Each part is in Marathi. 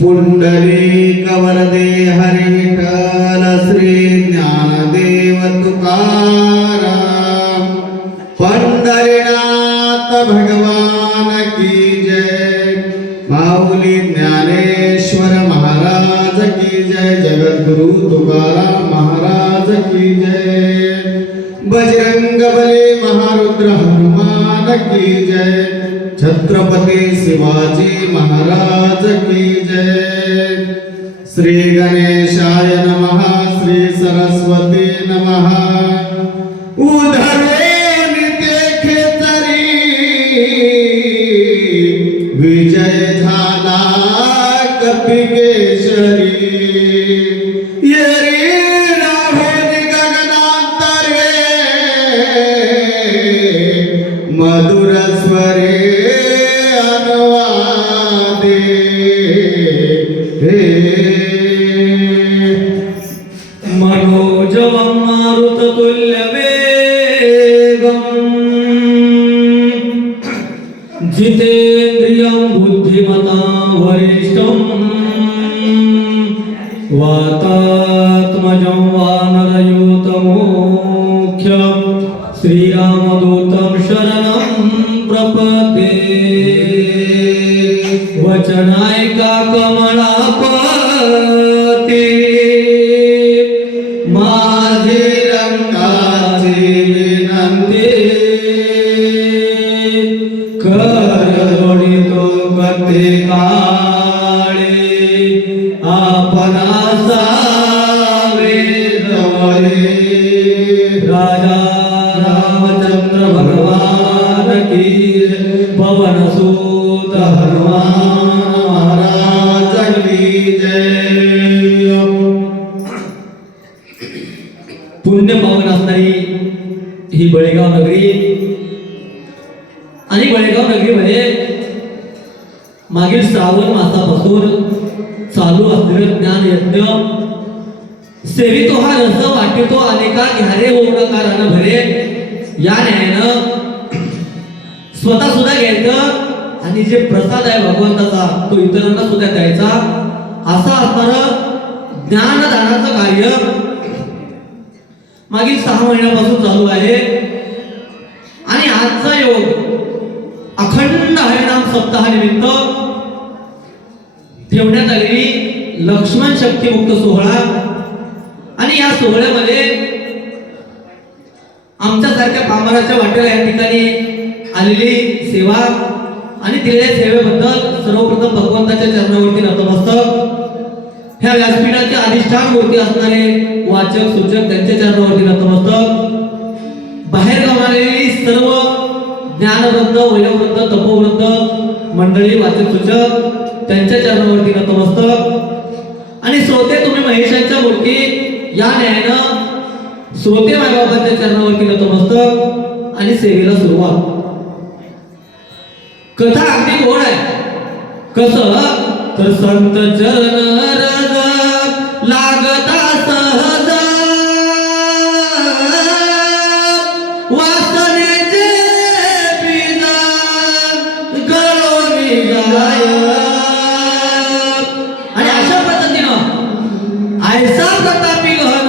पुंडलिक वरदे हरि विठ्ठल श्री ज्ञानदेव तुकाराम पंढरीनाथ भगवान की जय। माऊली ज्ञानेश्वर महाराज की जय। जगद्गुरु तुकाराम महाराज की जय। बजरंग बली महारुद्र हनुमान की जय। छत्रपती शिवाजी महाराज की जय। श्री गणेशाय नमः। श्री सरस्वती नमः। उधरून देखे तरी विजय झाला कपिकेशरी। येरी राहुल गगनांतरे मधुर स्वरे मनोजवं मारुततुल्यवेगं जितेन्द्रियं बुद्धिमतां वरिष्ठं वातात्मजं वानरयूतमुख्यं श्रीरामदूतं शरणं प्रपद्ये। वचनायका कमलापते माझे रंगाचे विनंती करोडितो कते काळे आपणा सावे जवळे। राजा रामचंद्र भगवान की पवन सूत हनुमान महाराज की जय। पुण्य पावन असणारी ही बळेगाव नगरी आणि बळेगाव नगरीमध्ये मागील श्रावण मासापासून चालू असलेलं ज्ञान यज्ञ सेवितो हा रस वाटितो अनेका घ्यारे होऊन कारण भरे या न्यायानं स्वतः सुद्धा घ्यायचं आणि जे प्रसाद आहे भगवंताचा तो इतरांना सुद्धा द्यायचा असं असणारं ज्ञानदानाचं कार्य मागील 6 महिन्यापासून चालू आहे। आणि आजचा योग अखंड हरिनाम सप्ताहानिमित्त ठेवण्यात आलेली लक्ष्मण शक्तिमुक्त सोहळा आणि या सोहळ्यामध्ये आमच्यासारख्या पामराच्या वाटेला या ठिकाणी आलेली सेवा आणि दिलेल्या सेवेबद्दल सर्वप्रथम भगवंताच्या चरणावरती नतमस्तक। ह्या व्यासपीठाचे अधिष्ठान मूर्ती असणारे वाचक सूचक त्यांच्या चरणावरती नतमस्तक। बाहेर गावून आलेली सर्व ज्ञानवृद्ध वयोवृद्ध तपोवृद्ध मंडळी वाचक सूचक त्यांच्या चरणावरती नतमस्तक। आणि श्रोते तुम्ही महेशांच्या मूर्ती या न्यायानं श्रोते मायबाबांच्या चरणावरती नतमस्तक आणि सेवेला सुरुवात। कथा अगदी गोड आहे। कसं तर संत चरण रज लागता सहज वासनेचे बीज करोनी गाय। आणि अशा पद्धतीनं ऐसा प्रतापी गहन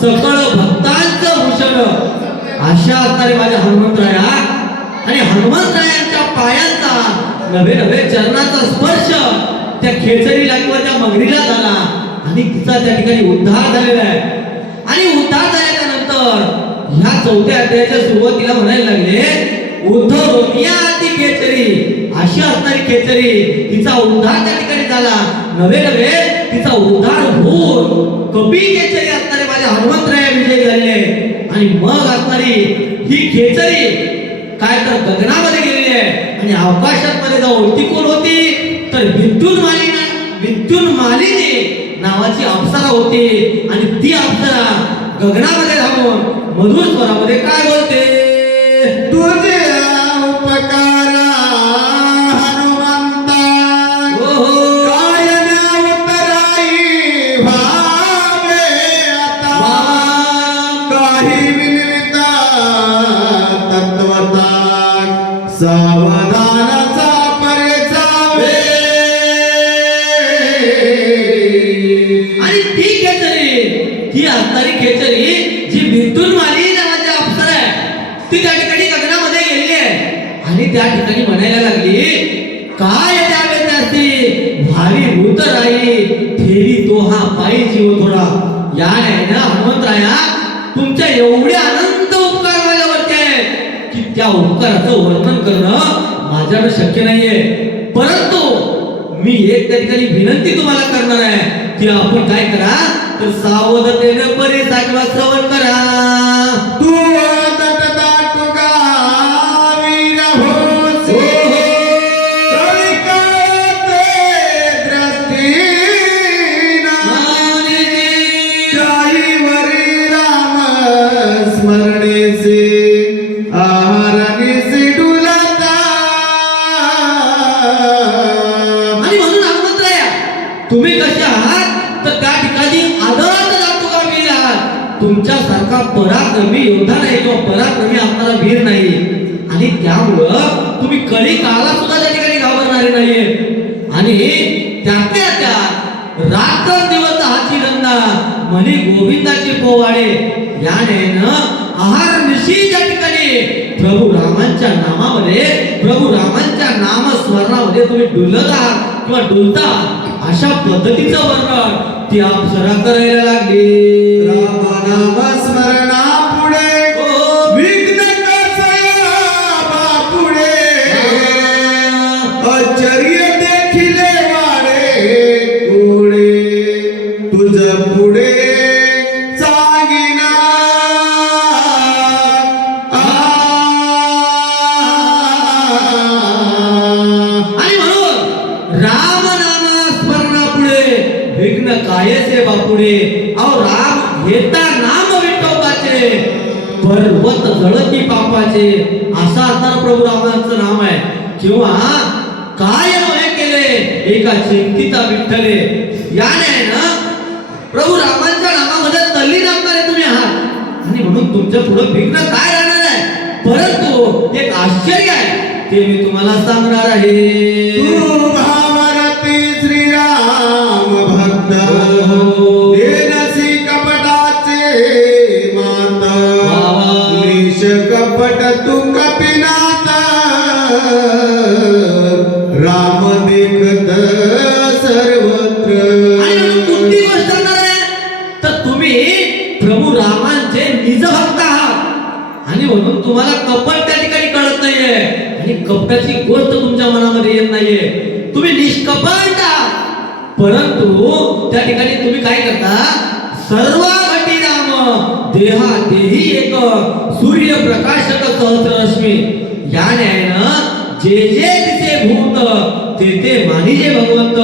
सकळ भक्तांचं भूषण अशा असणारे माझ्या हनुमंतराया आणि हनुमंतरायांच्या पायांचा नवे नवे चरणाचा स्पर्श त्या खेचरीला किंवा त्या मगरीला झाला आणि तिचा त्या ठिकाणी उद्धार झालेला आहे। आणि उद्धार झाल्याच्या नंतर ह्या 4थ्या अध्यायाच्या सुरुवातीला म्हणायला लागले उद्धव रोमिया आदी खेचरी अशी असणारी खेचरी तिचा उद्धार त्या ठिकाणी झाला। नवे नवे तिचा उद्धार होऊन कपी खेचरी असणारे माझ्या हनुमंतराया विजय झालेले आणि मग असणारी ही खेचरी काय तर गगनामध्ये गेलेली आहे आणि आकाशात मध्ये जाऊन ती कोण होती तर विद्युन मालिनी नावाची अप्सरा होती। आणि ती अप्सरा गगनामध्ये धावून मधुर स्वरामध्ये काय बोलते तुझे उपकारा हनुमंता काय न उतराई भावे आता काही विनविता तत्वता सावधानाचा परिचावे। राई ठेवी तो हा पायी जीव थोडा. या आहे ना हनुमंतराया, तुमच्या एवढे अनंत उपकार माझ्यावरती आहेत की त्या उपकाराचं वर्णन करणं माझ्याकडे शक्य नाहीये. परंतु मी एक त्या ठिकाणी विनंती तुम्हाला करणार आहे की आपण काय करा तर सावधतेने परी किंवा श्रवण करा. तू तटदाटू गावी रहोसी, कलिकाते द्रष्टीना, शाहीवरी राम स्मरणेसे आहारनिसी डुलता. आणि म्हणून हनुमंतराया, तुम्ही कसे आहात तर त्या ठिकाणी आदरात जातो का वीर आहात. तुमच्यासारखा पराक्रमी योद्धा नाही किंवा पराक्रमी आपल्याला वीर नाही. आणि त्यामुळं तुम्ही कळी काळाला सुद्धा त्या ठिकाणी घाबरणारे नाहीये. आणि त्यातल्या त्यात रात्रंदिवस हाची धंदा म्हणी गोविंदाचे पोवाडे याने आहार निशी त्या ठिकाणी प्रभू रामांच्या नामामध्ये, प्रभू रामांच्या नामस्मरणामध्ये तुम्ही डुलत आहात किंवा डुलता. अशा पद्धतीचं वर्णन ती अप्सरा करायला लागली. राम नाम स्मरणा पुढे विघ्न कसया बापुढे, आश्चर्य देखिले वाढे पुढे, तुझ पुढे सांगिना. आणि म्हणून राम नामा स्मरणापुढे विघ्न कायसे बापुढे. अहो राम घेता नाम विठोबाचे, पर्वत जळती पापाचे. असा असणार प्रभू रामांचं नाम आहे. किंवा काय नव्हे केले एका चिंतिता विठ्ठले. याने ना प्रभू रामांच्या नामामध्ये तल्लीन असणारे तुम्ही आहात. आणि म्हणून तुमच्या पुढे विघ्न काय राहणार आहे, परंतु एक आश्चर्य आहे ते मी तुम्हाला सांगणार आहे. तू भावरती श्रीराम भक्त, देनसी कपटाचे माता, निश कपट तू कपिनाथ, राम देखत सर्वत्र. आणि म्हणून कोणती गोष्ट करणार आहे तर तुम्ही प्रभू रामांचे निज भक्त आहात. आणि म्हणून तुम्हाला कपट त्या ठिकाणी कळत नाहीये आणि कपटाची गोष्ट तुमच्या मनामध्ये येत नाहीये. तुम्ही निष्कपट आहात. परंतु त्या ठिकाणी तुम्ही काय करता, सर्व घटी राम देहा देही एक सूर्य प्रकाशक सहस्ररश्मी. या न्यायानं जे जे तिचे भूत ते ते मानिजे भगवंत.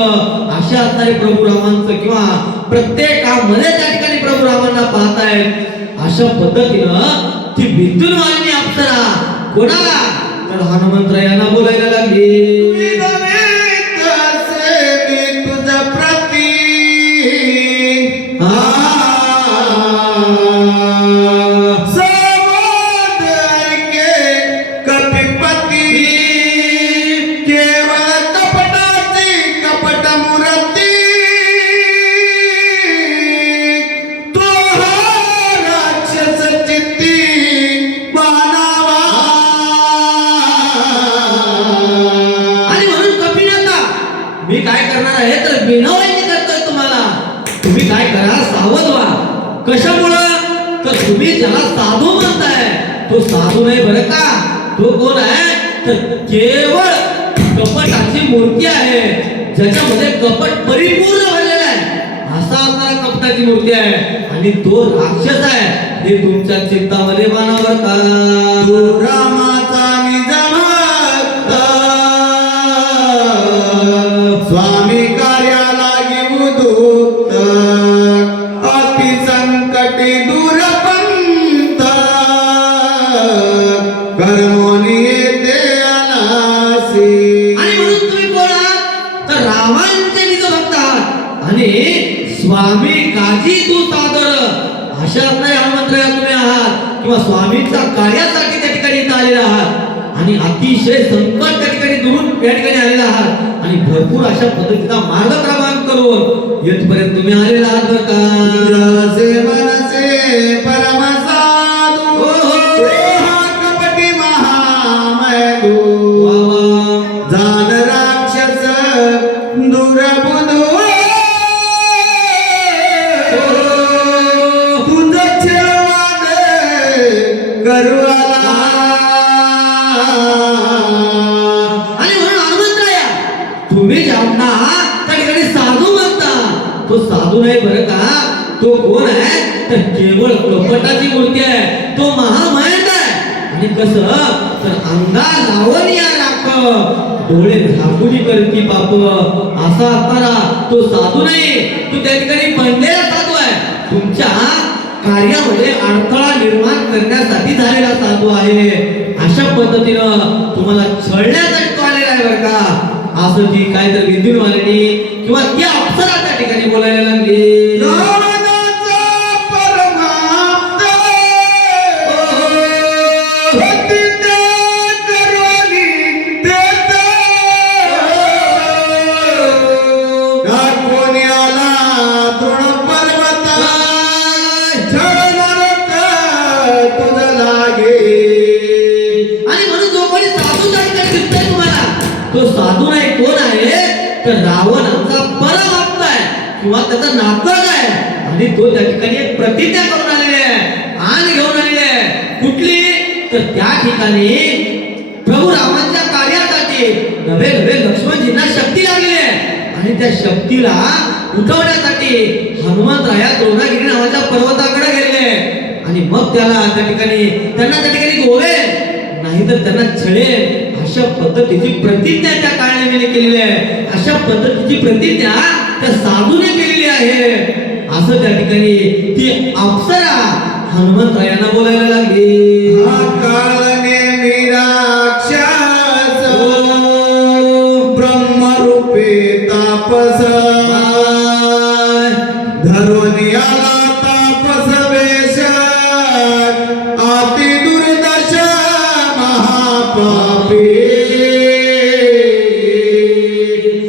अशा असणारे प्रभू रामांचं किंवा प्रत्येकामध्ये त्या ठिकाणी प्रभू रामांना पाहतायत. अशा पद्धतीनं ती विद्युन्मालिनी अप्सरा कोणाला तर हनुमंतरायांना बोलायला लागली. मी काय करणार आहे तर विनवणी करतोय तुम्हाला. तुम्ही काय करा, सावध व्हा. कशामुळं तर तुम्ही ज्याला साधू म्हणताय तो साधू नाही बरं का. तो कोण आहे तर केवळ कपटाची मूर्ती आहे, ज्याच्यामध्ये कपट परिपूर्ण भरलेला आहे. असा असणारा कपटाची मूर्ती आहे आणि तो राक्षस आहे हे तुमच्या चित्तामध्ये मानावर का. तो रामाचा निज भक्त, स्वामी कार्याला उदुक्त, अति संकटी दूरपंत, कर्मोनी येते आलासी. आणि म्हणून तुम्ही कोण आहात तर रामांचे निज भक्त आहात आणि स्वामी काजी तू सादर. अशा असणारे हनुमंतराया तुम्ही आहात किंवा स्वामींच्या कार्यासाठी त्या ठिकाणी इथं आलेला आहात आणि अतिशय संकट त्या ठिकाणी दूरून या ठिकाणी आलेला आहात आणि भरपूर अशा पद्धतीचा मार्गक्रमण करून येथपर्यंत तुम्ही आलेला आहात बरं का. जसे मनसे परम साधू, हा कपटी महामैदू, जान राक्षस दुर्बुधू. यांना त्या ठिकाणी साधू म्हणतात. तो साधू नाही बरं का, तो कोण आहे तर केवळ कपटाची मूर्ती आहे. तो महामंड आहे. आणि कसं तर अंगा लावून या राख, डोळे झाकून करती पाप, असा असणारा तो साधू नाही. तो त्या ठिकाणी बनलेला साधू आहे. तुमच्या कार्यामध्ये अडथळा निर्माण करण्यासाठी झालेला साधू आहे. अशा पद्धतीनं तुम्हाला छळण्यासाठी तो आलेला आहे बरं का. असं ती काय तर विद्युन्मालिनी किंवा ती अप्सरा त्या ठिकाणी बोलायला लागली. रावणाचा परमाप्त होती त्या करोनी देत. दाखवून आला तृण पर्वत, छळ नरक तुझं लागे. आणि म्हणून जो कोणी साधू त्या ठिकाणी दिसतोय तुम्हाला, तो साधू नाही कोण आहे तर रावण आमचा परमाप्त आहे किंवा त्याचा नातलग आहे. आणि तो त्या ठिकाणी एक प्रतिज्ञा करून आलेली आहे, आण घेऊन आलेली आहे. कुठली तर त्या ठिकाणी प्रभू रामांच्या कार्यासाठी नवे नवे लक्ष्मणजींना शक्ती लागलेली आहे. आणि त्या शक्तीला उठवण्यासाठी हनुमंतराया द्रोणागिरी नावाच्या पर्वताकडे गेलेले. आणि मग त्यांना त्या ठिकाणी गोवे नाहीतर त्यांना छळेल अशा पद्धतीची प्रतिज्ञा त्या काळनेमीने केलेली आहे. अशा पद्धतीची प्रतिज्ञा त्या साधूने केलेली आहे. असं त्या ठिकाणी ती अप्सरा हनुमंतरायांना बोलायला लागली. हा काळनेमी राक्षस ब्रह्मरूपी तापस, धरून आला तापस वेश, अति दुर्दश महापापी.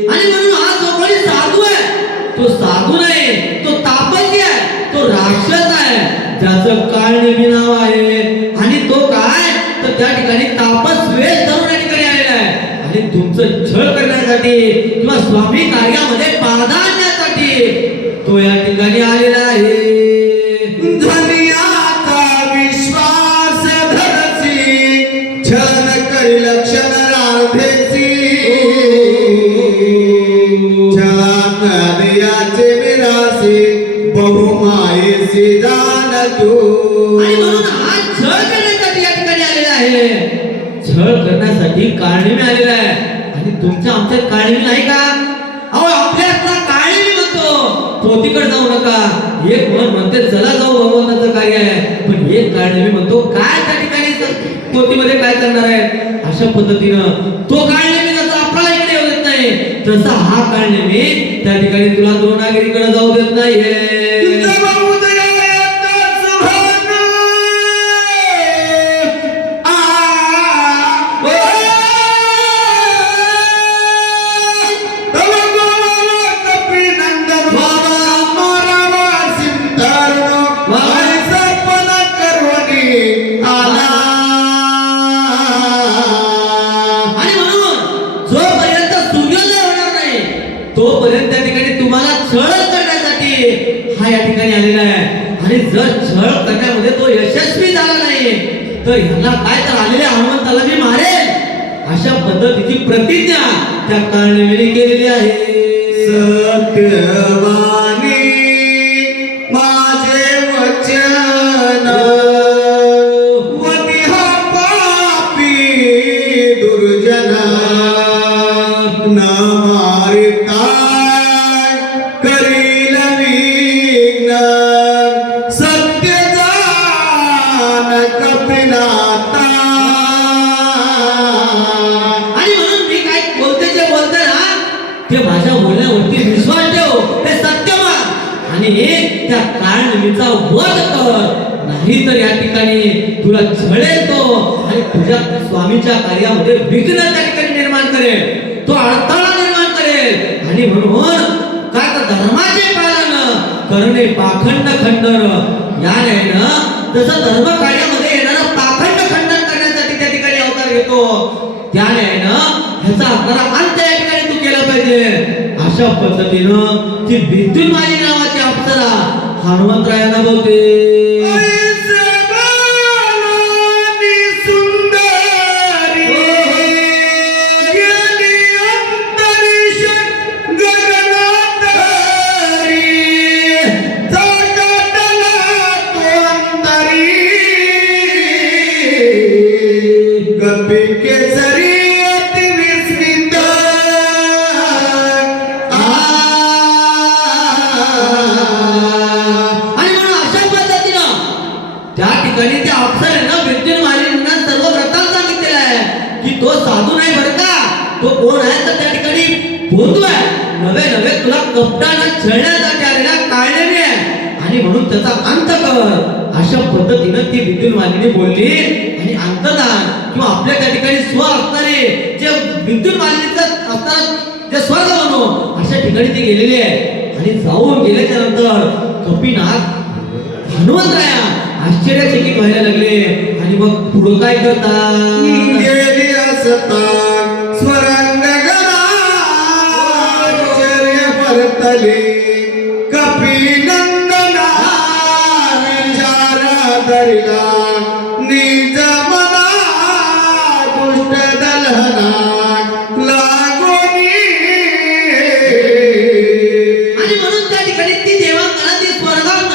आणि म्हणून हा जो कोणी साधू आहे तो साधू नाही, तो तापसी आहे, तो राक्षस आहे, ज्याचं काळनेमी नाव आहे. आणि तो काय तर त्या ठिकाणी तापस वेश धरून या ठिकाणी आलेला आहे. आणि तुमचं छळ करण्यासाठी किंवा स्वामी कार्यामध्ये बाधा आणण्यासाठी तो या ठिकाणी आलेला आहे. धनियाचा विश्वास धरसी, छलन करी लक्षण राधेसी. छळात दयाचे विरासी, बहुमायेसी जाण तू. आणि म्हणून हा छळ करण्यासाठी या ठिकाणी आलेला आहे. छळ करण्यासाठी काळनेमी आलेला आहे. आणि तुमच्या आमच्यात काळनेमी नाही का? अहो आपल्यातला काळनेमी म्हणतो पोतीकडे जाऊ नका, एक मन म्हणते चला जाऊ भगवंताचं कार्य आहे, पण एक काळनेमी म्हणतो काय त्या ठिकाणी पोतीमध्ये काय करणार आहे. अशा पद्धतीनं तो काळनेमी जसा आपल्याला इकडे येऊ देत नाही, तसा हा काळनेमी त्या ठिकाणी तुला द्रोणागिरीकडे जाऊ देत नाहीये. तोपर्यंत त्या ठिकाणी तुम्हाला छळ करण्यासाठी हा या ठिकाणी आलेला आहे. आणि जर छळ करण्यामध्ये तो यशस्वी झाला नाही तर ह्याला काय तर आलेल्या हनुमंताला मी मारेल अशा पद्धतीची प्रतिज्ञा त्या काळनेमीने केलेली आहे. सत्यवानी माझे वचन, वनिहा पापी दुर्जन, न मारिता करील विघ्न, सत्य जान कपिनाथा. आणि म्हणून मी काय बोलते जे बोलते ना ते माझ्या बोलण्यावरती विश्वास ठेव, ते सत्य मान आणि त्या काळनेमीचा वध कर. नाही तर या ठिकाणी तुला छळेल तो आणि तुझ्या स्वामीच्या कार्यामध्ये विघ्न त्या ठिकाणी निर्माण करेल, तो अडथळा निर्माण करेल. आणि म्हणून काय तर धर्माचे पालन करणे पाखंड खंडन याने जसं धर्म कार्यामध्ये येणारा पाखंड खंडन करण्यासाठी त्या ठिकाणी अवतार घेतो, त्याने ह्याचा आपल्याला अंत या ठिकाणी तू केला पाहिजे. अशा पद्धतीनं ती विद्युन्मालिनी नावाची अप्सरा हनुमंतरायांना बोलते. सुंदरी गेली अंतरिक्ष तुला कपटानं छळण्यासाठी आलेला काळनेमी आहे आणि म्हणून त्याचा अंत कर. अशा पद्धतीनं ती विद्युत मालिनी बोलली आणि अंतदान किंवा आपल्या त्या ठिकाणी स्व असणारे जे विद्युत मालिनीचं असणार जे स्वर्ग म्हणू अशा ठिकाणी ती गेलेली आहे. आणि जाऊन गेल्याच्या नंतर कपिनाथ हनुमंतराया आश्चर्यचकित व्हायला लागले. आणि मग पुढं काय करतात? गेली असता स्वरंगगना आश्चर्य परतले कपिनंदना विचार धरिला निज मना दुष्ट दलहना लागोनी. आणि म्हणून त्या ठिकाणी ती देवांगना ती स्वर्गाला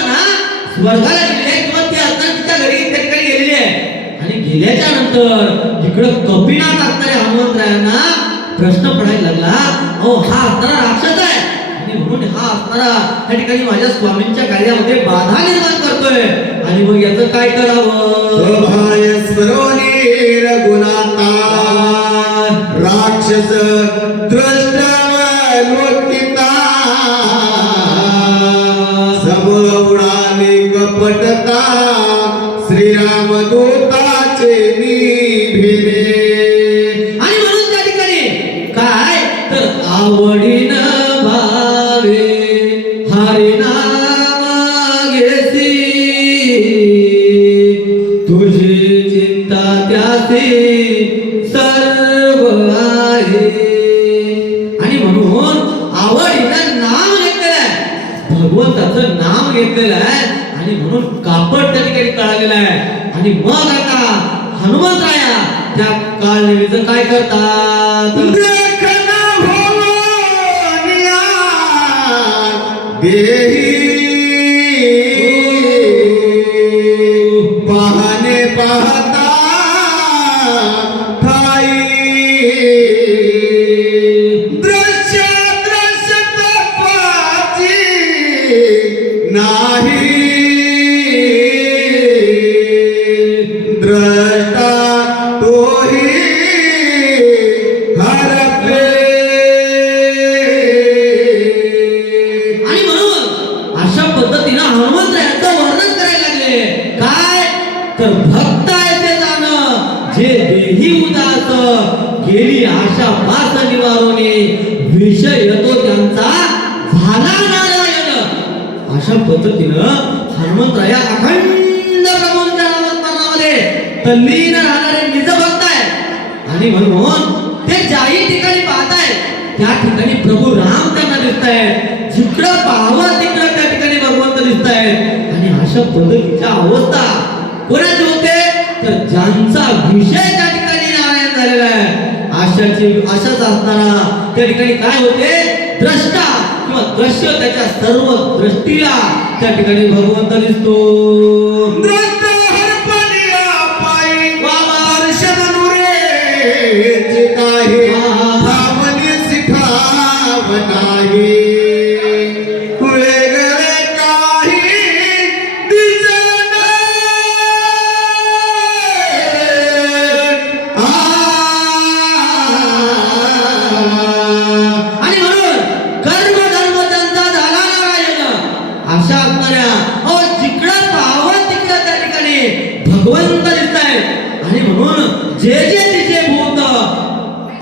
गेली किंवा ती असताना तिच्या घरी त्या ठिकाणी गेलेली आहे. आणि गेल्याच्या नंतर इकडं कपिनाथ असणाऱ्या हनुमंतरायांना प्रश्न पडायला लागला, अहो हा असणारा राक्षस आहे आणि म्हणून हा असणारा त्या ठिकाणी माझ्या स्वामींच्या कार्यामध्ये बाधा निर्माण करतोय आणि मग याचं काय करावं? स्वभाय स्वरोनी रघुनाथा राक्षस दृष्टवलोकिता समउडाली कपटता श्रीराम दूताचे निभिले. आणि म्हणून त्या ठिकाणी काय तर आवडीनं भावे हरी नाम घेसी तुझी चिंता त्यासी सर्व आहे. आणि म्हणून आवडीनं नाम घेतलेलं आहे, भगवंताचं नाम घेतलेलं आहे आणि म्हणून कापड त्या ठिकाणी काढलेलं आहे. आणि मग आता हनुमंतराया त्या काळनेमीचं काय करतात? देखना भवानिया देही पाहणे पाहता ठाई दृश्य दृश्य तपाची नाही द्रष्टा तोही हरपले. आणि म्हणून अशा पद्धतीनं हनुमंतरायाचं वर्णन करायला लागले. काय तर भक्त आहे ते जाणं जे देही उदास गेली आशा पास निवारोनी विषय येतो त्यांचा झाला नारायण. अशा पद्धतीनं हनुमंतराया अखंड प्रभूंच्या नामस्मरणामध्ये तल्लीन राहणारे निज भक्त आहे. आणि म्हणून ते ज्याही ठिकाणी पाहताय त्या ठिकाणी प्रभू राम त्यांना दिसत आहेत, जिकडं पाहावं तिकडं त्या ठिकाणी भगवंत दिसत आहेत. आणि अशा पद्धतीच्या अवस्था कोणाची होते तर ज्यांचा विषय त्या ठिकाणी नारायण झालेला आहे अशाच असताना त्या ठिकाणी काय होते द्रष्टा किंवा दृश्य त्याच्या सर्व दृष्टीला त्या ठिकाणी भगवंत दिसतो. द्रष्टा हरपलिया पायी बाबा दर्शन नुरे चिताहे भावने सिखाव नाही वेगळे काही दिसना. आणि म्हणून कर्म धर्म त्यांचा झाला नारायण. अशा असणाऱ्या जिकडं पाहावं तिकडं त्या ठिकाणी भगवंत दिसत आहेत. आणि म्हणून जे जे तिचे भूत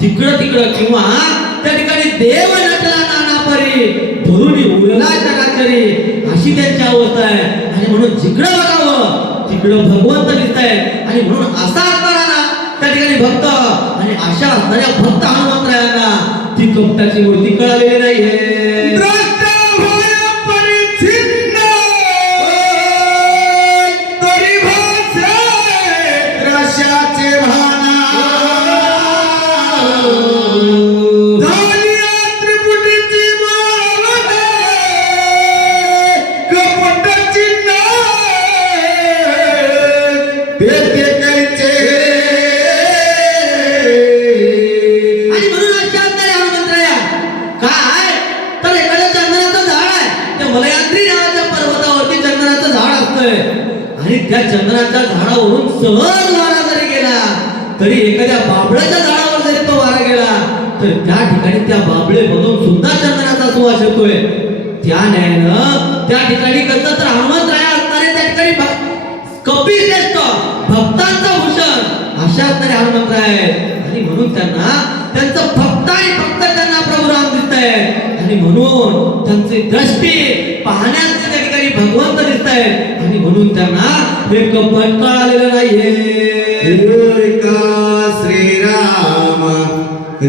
तिकडं तिकडं किंवा त्या ठिकाणी देव नटला नाना परी धरुणी उरला जगाचरी अशी त्यांची अवस्था आहे. आणि म्हणून जिकडं बघावं तिकडं भगवंत दिसत आहेत. आणि म्हणून असा असणारा ना त्या ठिकाणी भक्त आणि अशा असणाऱ्या भक्त हनुमंतरायांना ती कपटाची मूर्ती कळालेली नाहीये. द्रष्टा होय परिच्छिन्न तरी भासे द्रश्याचे भाना. झाली त्रिपुटीची मावने कपटाची नाय ते कैचे. आणि म्हणून अशा असणाऱ्या हनुमंतराया काय तर एखाद्या चंदनाचं झाड आहे, त्या मलयाद्री नावाच्या पर्वतावरती चंदनाचं झाड असतंय. आणि त्या चंदनाच्या झाडावरून सहज वारा जरी गेला तरी एखाद्या बाबळाच्या झाडावर जरी तो वारा गेला तर त्या ठिकाणी त्या बाबळे मधून सुद्धा चंदनाचा सुवास येतोय. त्या न्यायानं त्या ठिकाणी कसं तर हनुमंतराया असणारे त्या ठिकाणी कपिश्रेष्ठ भक्तांचा भूषण अशा असणारे हनुमंतराय आहेत. आणि म्हणून त्यांना त्यांचं फक्त आणि फक्त त्यांना प्रभू राम दिसत आहेत. आणि म्हणून त्यांची दृष्टी पाहण्याचे त्या ठिकाणी भगवंत दिसत आहेत. आणि म्हणून त्यांना हे कपट कळालेलं नाहीये. का श्रीराम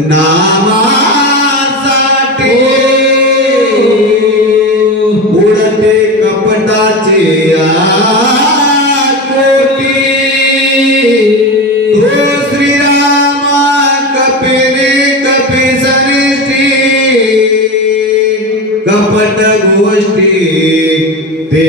नामासाठी उडते कपटाचे कोटी. हो श्रीराम कपिने कपी सनिष्ठी कपट गोष्टी ते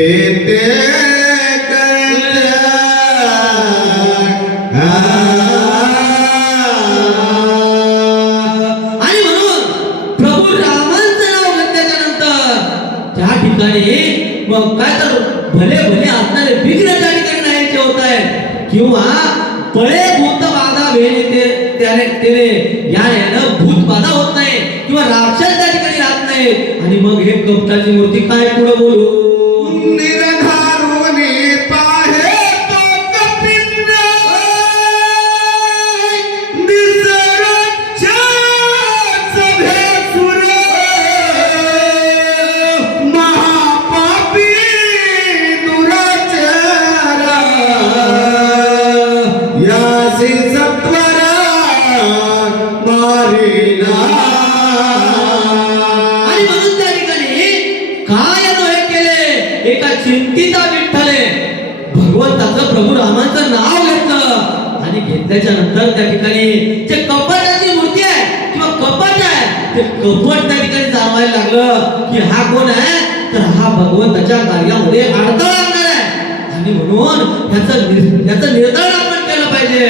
आणि म्हणून प्रभू रामांचं नाव घेतल्याच्या नंतर त्या ठिकाणी मग काय तर भले भले असणारे विघ्न त्या ठिकाणी नाहीचे होत आहेत. किंवा बळे भूत बाधा भेने त्याने यानं भूत बाधा होत नाही किंवा राक्षस त्या ठिकाणी राहत नाही. आणि मग हे कपटाची मूर्ती काय पुढे बोलू. निरधारुनी पाहे तो कपिंद निसरच्या सभेसुर महापापी दुराचार यासी सत्वरा मारिला. आणि म्हणून त्या ठिकाणी काय नव्हे केले एका चिंतिता विठ्ठले भगवंताचं प्रभू रामांचं नाव घेतलं. आणि घेतल्याच्या नंतर त्या ठिकाणी जे कपटाची मूर्ती आहे किंवा कपट आहे ते कपट त्या ठिकाणी जाणवायला लागलं की हा कोण आहे तर हा भगवंताच्या कार्यामध्ये अडथळा आणणार आहे. आणि म्हणून ह्याचं निर्धारण आपण केलं पाहिजे.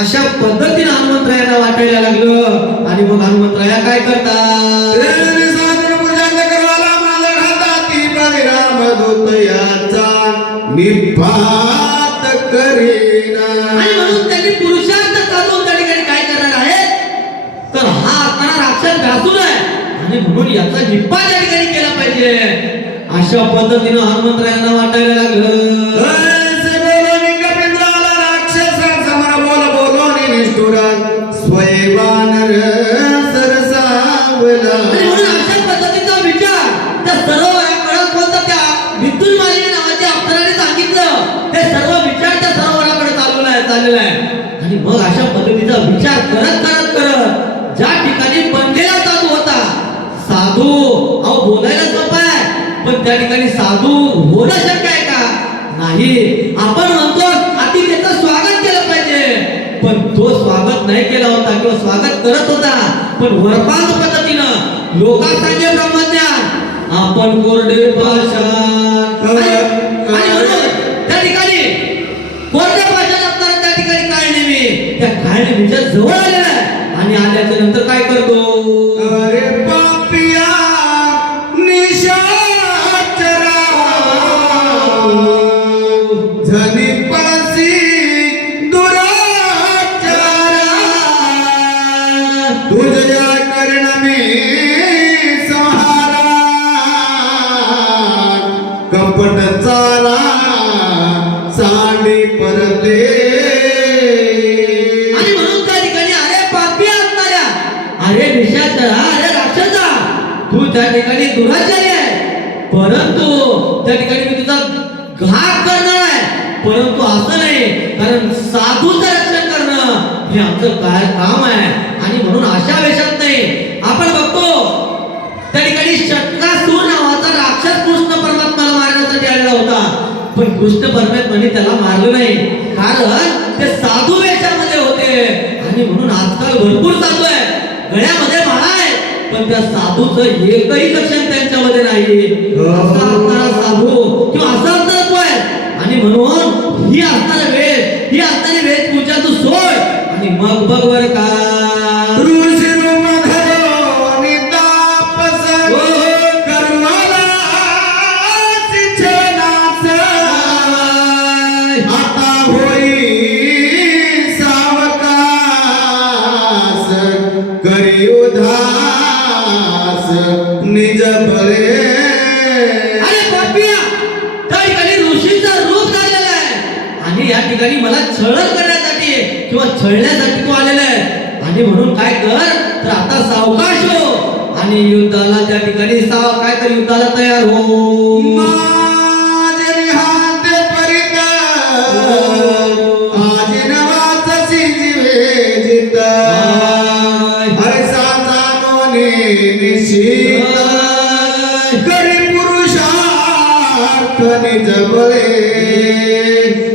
अशा पद्धतीने हनुमंतरायांना वाटायला लागलं. आणि मग हनुमंतराया काय करतात. निपात करेना. आणि म्हणून त्यांनी पुरुषार्थ साधून त्या ठिकाणी काय करणार आहे तर हा असणारा राक्षस घासून आहे. आणि म्हणून याचा निपात त्या ठिकाणी केला पाहिजे. अशा पद्धतीनं हनुमंतरायांना वाटायला लागलं. स्वयंवानर सरसावला. आणि म्हणून अशा पद्धतीचा विचार त्या सरोवराकडे कोणतं त्या विद्युत मालिनी नावाच्या अप्सराने सांगितलं हे सर्व विचार त्या सरोवराकडे चाललेला आहे. आणि मग अशा पद्धतीचा विचार करत करत करत ज्या ठिकाणी बनलेला साधू होता. साधू अहो बोलायला सोपं आहे पण त्या ठिकाणी साधू होणं शक्य आहे का नाही. आपण म्हणतो आधी त्याचं स्वागत केलं पाहिजे पण तो स्वागत नाही केला होता किंवा स्वागत करत होता पण वरपाल पद्धतीनं लोकांचे ब्रह्मज्ञान आपण कोरडे भाषण. आणि म्हणून त्या ठिकाणी कोरडे भाषण असताना त्या ठिकाणी काळनेमी त्या काळनेमीच्या जवळ आलेला आहे. आणि आल्याच्या नंतर काय करतो. अरे पापिया निशाचरा झनिपासी तुझ्या कर्णमे सहारा कपट चाला सांडी परते. आणि म्हणून त्या ठिकाणी अरे पापी असणाऱ्या अरे निशाचरा अरे राक्षसा तू त्या ठिकाणी दुराचारी आहे परंतु त्या ठिकाणी मी तुझा घात करणार आहे. परंतु असं नाही कारण साधूचं रक्षण करणं हे आमचं काय काम आहे. आणि म्हणून अशा वेशात नाही आपण बघतो त्या ठिकाणी शतकासूर नावाचा राक्षस कृष्ण परमात्माला मारण्यासाठी आलेला होता पण कृष्ण परमात्म्याने त्याला मारलं नाही कारण ते साधू वेशामध्ये होते. आणि म्हणून आजकाल भरपूर साधू आहे गळ्यामध्ये माळा आहे पण त्या साधूचं एकही लक्षण त्यांच्यामध्ये नाही. असा असणारा साधू किंवा असा असणारा तो आहे. आणि म्हणून ही असणारा वेश ही असणारी वेशभूषा तू सोड आणि मग बघ बर का. करे निज बळे अरे पापिया, त्या ठिकाणी ऋषीचं रूप झालेलं आहे आणि या ठिकाणी मला छळण करण्यासाठी किंवा छळण्यासाठी तू आलेला आहे. आणि म्हणून काय कर तर आता सावकाश हो आणि युद्धाला त्या ठिकाणी काय तर युद्धाला तयार हो. माझे हात परित आज नवाचसी जीवे जित हरसाचा मोने निशित करी पुरुषार्थ निज बळे.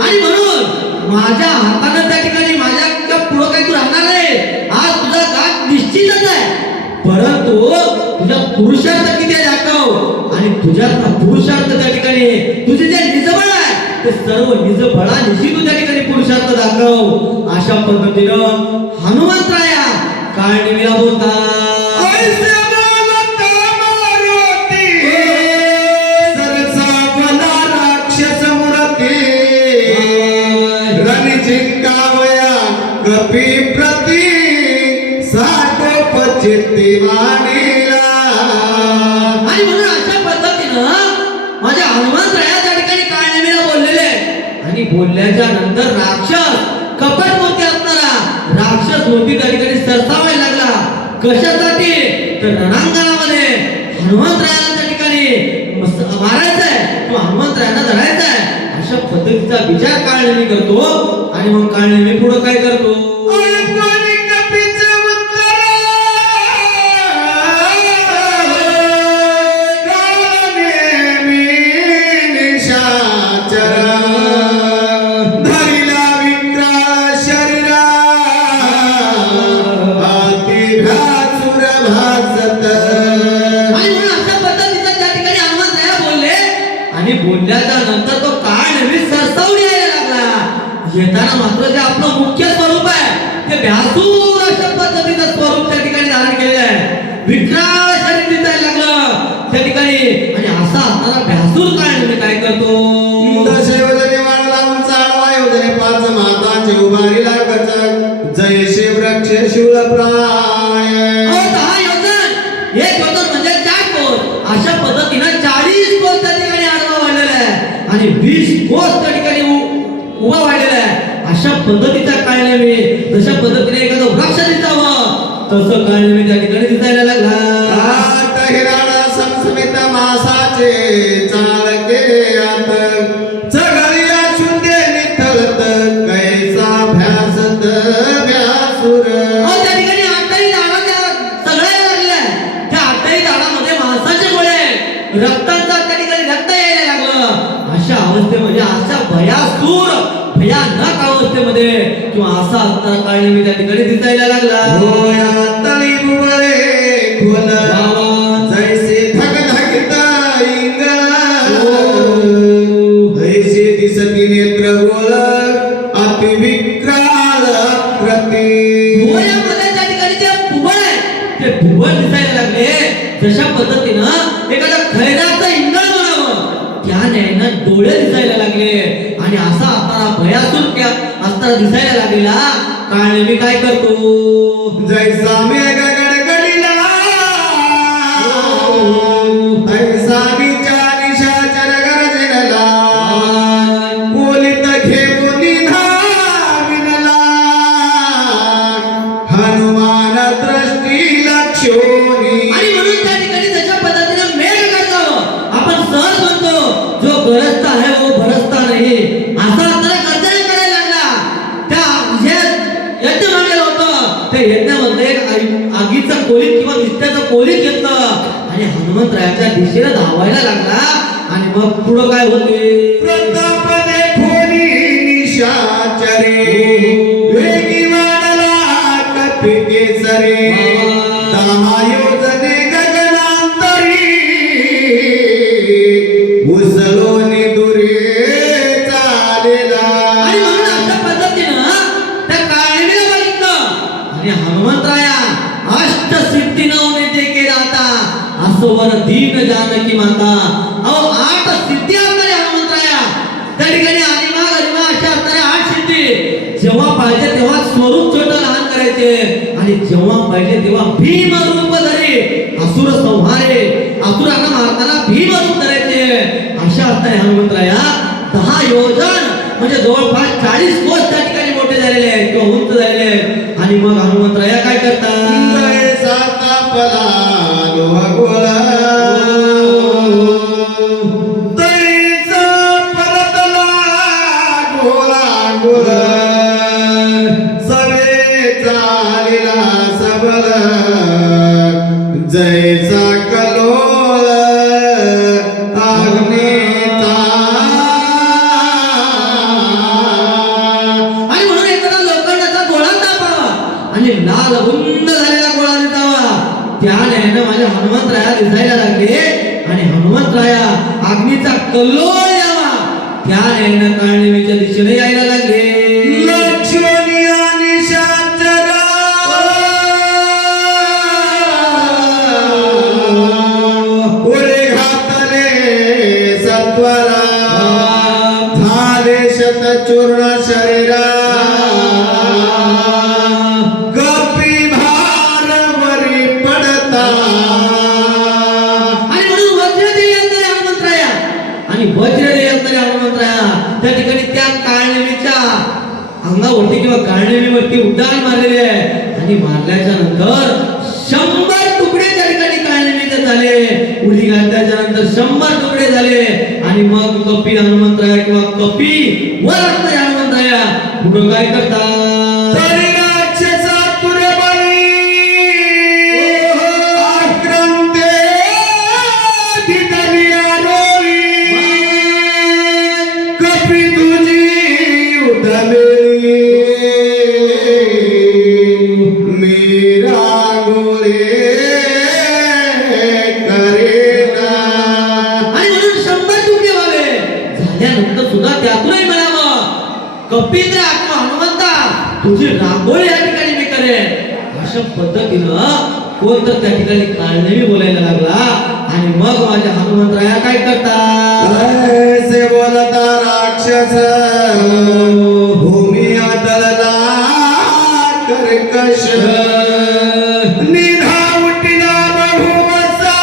आणि म्हणून माझ्या हातानं त्या ठिकाणी माझ्या पुढं काही तू राहणार नाही. आज तुझा घात निश्चितच आहे, परंतु तुझा पुरुषार्थ किती आहे दाखव. आणि तुझ्या पुरुषार्थ त्या ठिकाणी तुझे जे निजबळ आहे ते सर्व निजबळानिशी तू त्या ठिकाणी पुरुषार्थ दाखव. अशा पद्धतीनं हनुमंतराया काळनिमीला बोलतात. कपी प्रति साठोपचित्ती मानिला. आणि म्हणून अशा पद्धतीनं माझ्या हनुमंतराया त्या ठिकाणी काळनिमीला बोललेले आणि बोलल्याच्या नंतर राक्षस कपट मोती असणारा राक्षस मोती त्या ठिकाणी सरसावायला लागला. कशासाठी तर रणांगणामध्ये हनुमंतरायाला त्या ठिकाणी मारायचंय किंवा हनुमंतरायांना धरायचंय अशा पद्धतीचा विचार काळनेमी करतो. आणि मग काळनेमी पुढे काय करतो. आणि बोलल्याच्या नंतर तो काळनेमी सरसावून यायला लागला. येताना मात्र जे आपलं मुख्य स्वरूप आहे ते भ्यासूर अशा पद्धतीचं स्वरूप त्या ठिकाणी धारण केलेलं आहे. विकराळ शरीर दिसायला लागलं त्या ठिकाणी. आणि असा असताना भ्यासूर काळनेमी काय करतो. वाढ लावून चालवा योजने 5 मातांची उभारी लागत जय शिव वृक्ष शिवप्राय. 10 योजन, एक योजन म्हणजे 4 कोस. अशा पद्धतीनं 40 कोस त्या ठिकाणी आडवा वाढलेला आहे आणि 20 कोस त्या ठिकाणी उभा वाढलेला आहे. अशा पद्धतीचा काळनेमी जशा पद्धतीने एखादं वृक्ष दिसावं तसं काळनेमी त्या ठिकाणी दिसायला लागला. हिराणा संसमित मासाचे चालके आत चगळिया शुद्धे निथळत कैसा भ्यासत भ्यासुर. त्या ठिकाणी 8ही झाडाच्या सगळ्या लागल्या. त्या 8ही झाडामध्ये मांसाचे गोळे रक्ताचा त्या ठिकाणी रक्त यायला लागलं. अशा अवस्थेमध्ये अशा भयासूर भयानक अवस्थेमध्ये किंवा असा असताना काळनेमी त्या ठिकाणी दिसायला लागला. होया तळी बुबळे खोल जैसे धगधगित इंगळ जैसे दिसती नेत्र गोल अति विक्राळ प्रती. डोळ्यामध्ये त्या ठिकाणी जे बुबळ आहे ते बुबळ दिसायला लागले. जशा पद्धतीनं एखादा खैराचं इंगळ म्हणावं त्या न्यायानं डोळे दिसायला लागले. आणि असा असताना भयासूर असताना दिसायला लागलेला काळनेमी काय करतो. जैसा मेघ गडगडीला ऐसा निचार निशाचर गरजला बोलित घेऊनी धाविनला हनुमान दृष्टी लक्षोनी. आणि म्हणून त्या ठिकाणी त्याच्या पद्धतीने मेघ गरजावं आपण सहज म्हणतो जो गरजता आहे वो भरसता नाही. असा असताना गर्जना करायला लागला. त्या यज्ञ मांडलेलं होतं त्या यज्ञामध्ये आगीचा कोलीत किंवा नित्याचं कोलीत घेतलं आणि हनुमंतरायाच्या दिशेला धावायला लागला. आणि मग पुढं काय होते. प्रताप देखोनी निशाचरे वेगी वाढला कपी केसरी 10 योजने गगनांतरी उसलोनी दुरे चालेला. आणि म्हणून अशा पद्धतीनं त्या काळनेमीला बघितलं आणि हनुमंतराया अष्टसिद्धी नवनीते के दाता असवर दीन जानकी माता. अहो 8 सिद्धी असणारे हनुमंतराया त्या ठिकाणी अनिमा गरिमा अशा असणाऱ्या 8 सिद्धी. जेव्हा पाहिजे तेव्हा स्वरूप छोटं लहान करायचे आणि जेव्हा पाहिजे तेव्हा भीम रूप धरे असुर संहारे असताना हनुमंतराया 10 योजन म्हणजे जवळपास 40 कोस त्या ठिकाणी मोठे झालेले आहेत किंवा उंच झालेले आहेत. आणि मग हनुमंतराया काय करतात? जैसा तापला लोहा गोळा तैसा परतला गोळा गोळा सवे चालिला सबल जैसा कलोळ अग्नीचा. आणि म्हणून एखादा लोखंडाचा गोळा तापावा आणि लाल बुंद झालेला गोळा दिसावा. त्याने माझ्या हनुमंतराया दिसायला लागले आणि हनुमंतराया अग्नीचा कल्लोळ यावा त्याने काळनिमीच्या दिशेने यायला लागले. लक्ष्मणी आणि शांतरा उरे घातले सत्वरा झाले शतचूर्ण शरीरा कपी भारवरी पडता. आणि म्हणून वज्रदेव यांना हनुमंतराया आणि वज्रदेव यांना हनुमंतराया त्या ठिकाणी त्या काळनिमीच्या अंगावरती किंवा काळनिमीवरती उड्डाण मारलेले आहे. आणि मारल्याच्या नंतर 100 तुकडे त्या ठिकाणी काळनिमीचे झाले. उडी घातल्याच्या नंतर 100 तुकडे झाले. आणि मग कपी हनुमंतराया किंवा कपी वर असणारे हनुमंतराया पुढे काय करतात? तरी राक्षसा तुरबळी आक्रंते दिदली आरोळी कपी तुझी उधळली मीरा गोळे करेना. आणि म्हणून 100 तुकडे व्हावे झाल्यानंतर सुद्धा त्यातूनही मिळावं कपींद्र आत्मा हनुमंता तुझी रांगोळी या ठिकाणी मी करेन. अशा पद्धतीनं कोण तर त्या ठिकाणी काळनेमी बोलायला लागला. आणि मग माझ्या हनुमंतराया काय करतात? ऐसे बोलता राक्षस भूमी आदळला कर्कश निधा उठला बहुवसा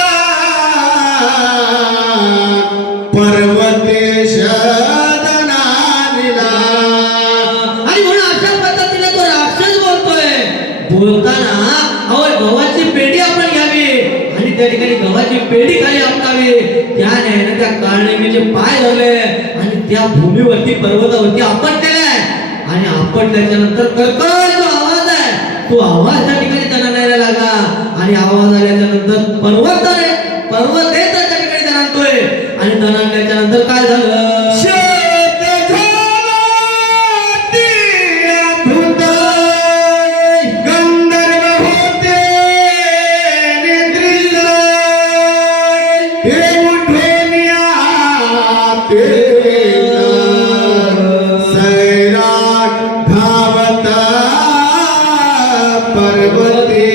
पर्वतेश दनानिला. आणि म्हणून अशा पद्धतीने तो राक्षस बोलतोय. बोलताना अहो गव्हाची पेढी आपण घ्यावी आणि त्या ठिकाणी गव्हाची पेढी खाली आपटावी. त्याने ना त्या काळनेमीचे पाय लावले आणि त्या भूमीवरती पर्वतावरती आपटलेले आणि आपटल्याच्या नंतर कर्कश जो आवाज आहे तो आवाज त्या ठिकाणी दणाणायला लागला. आणि आवाज आल्याच्या नंतर पर्वत त्या ठिकाणी दणाणतोय. आणि दणाणल्याच्या नंतर काय झालं? शेत झाला ती अद्भुत गंधर्व होते निद्रित हे उठून आते सैराट धावता पर्वते.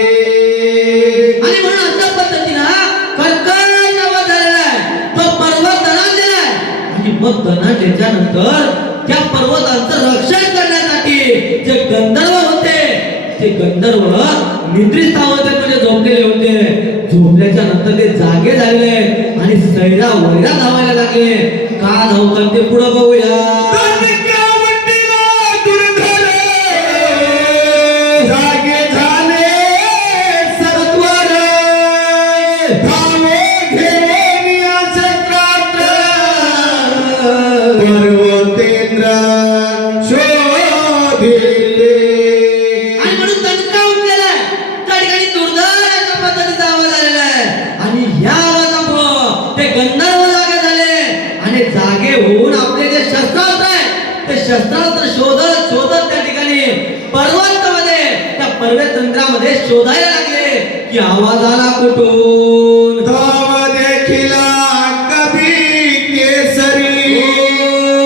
आणि म्हणून अशा पद्धतीनं कर्कश आवाज झालेला आहे. तो पर्वत दणाणलेला आहे. आणि मग दणाणल्याच्या नंतर त्या पर्वताचं रक्षण करण्यासाठी जे गंधर्व होते ते गंधर्व निद्रित अवस्थेत म्हणजे झोपलेले होते. झोपल्याच्या नंतर ते जागे झाले आणि सैरा वैरा धावायला लागले. का धावतात ते पुढे बघूया. जागे झाले सत्वर धावे घेऊन या शस्त्रास्त्र पर्वतेंद्र शोधिले. आणि म्हणून दणका उठलेला आहे. त्या ठिकाणी दुर्धर अशा पद्धतीचा आवाज आलेला आहे. आणि ह्या आवाजामुळं ते गंधर्व जागे झाले आणि जागे होऊन आपले जे शस्त्रास्त्र आहे ते शस्त्रास्त्र शोधत शोधत त्या ठिकाणी पर्वतामध्ये त्या पर्वतचंद्रामध्ये शोधायला लागले की आवाज आला कुठून? तव देखिला कभी केसरी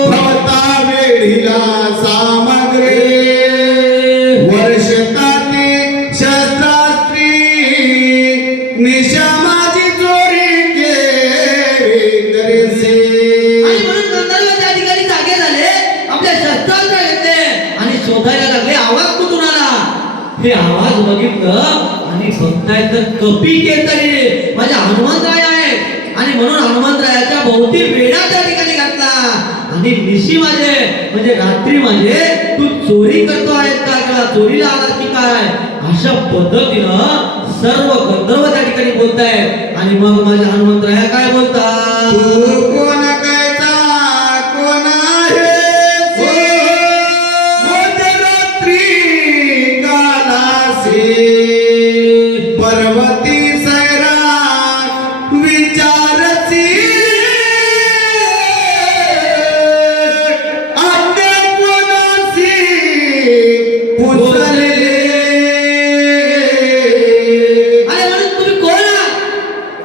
भवता वेढिला सामग्री वर्षताती शस्त्रास्त्री निशा माझी चोरी केसे. आणि म्हणून गंधर्व त्या ठिकाणी जागे झाले, आपल्या शस्त्रास्त्र घेतले आणि शोधायला लागले आवाज कुठून आला. हे आवाज बघितलं आणि बघताय तर कपी केसरी माझ्या हनुमंतराय आहेत. आणि म्हणून हनुमंतरायाच्या भोवती वेढा त्या ठिकाणी आणि निशी माझे म्हणजे रात्री माझे तू चोरी करतो आहेस का किंवा चोरीला आलास की काय, अशा पद्धतीनं सर्व गंधर्व त्या ठिकाणी बोलतायत. आणि मग माझ्या हनुमंतराया काय बोलतात, तू कोण कैचा कोण आहेस? मध्यरात्री कालासी पर्वती सैरा विचारसी आज्ञा कोणासी पुसलेले. अरे म्हणून तुम्ही कोण आहात,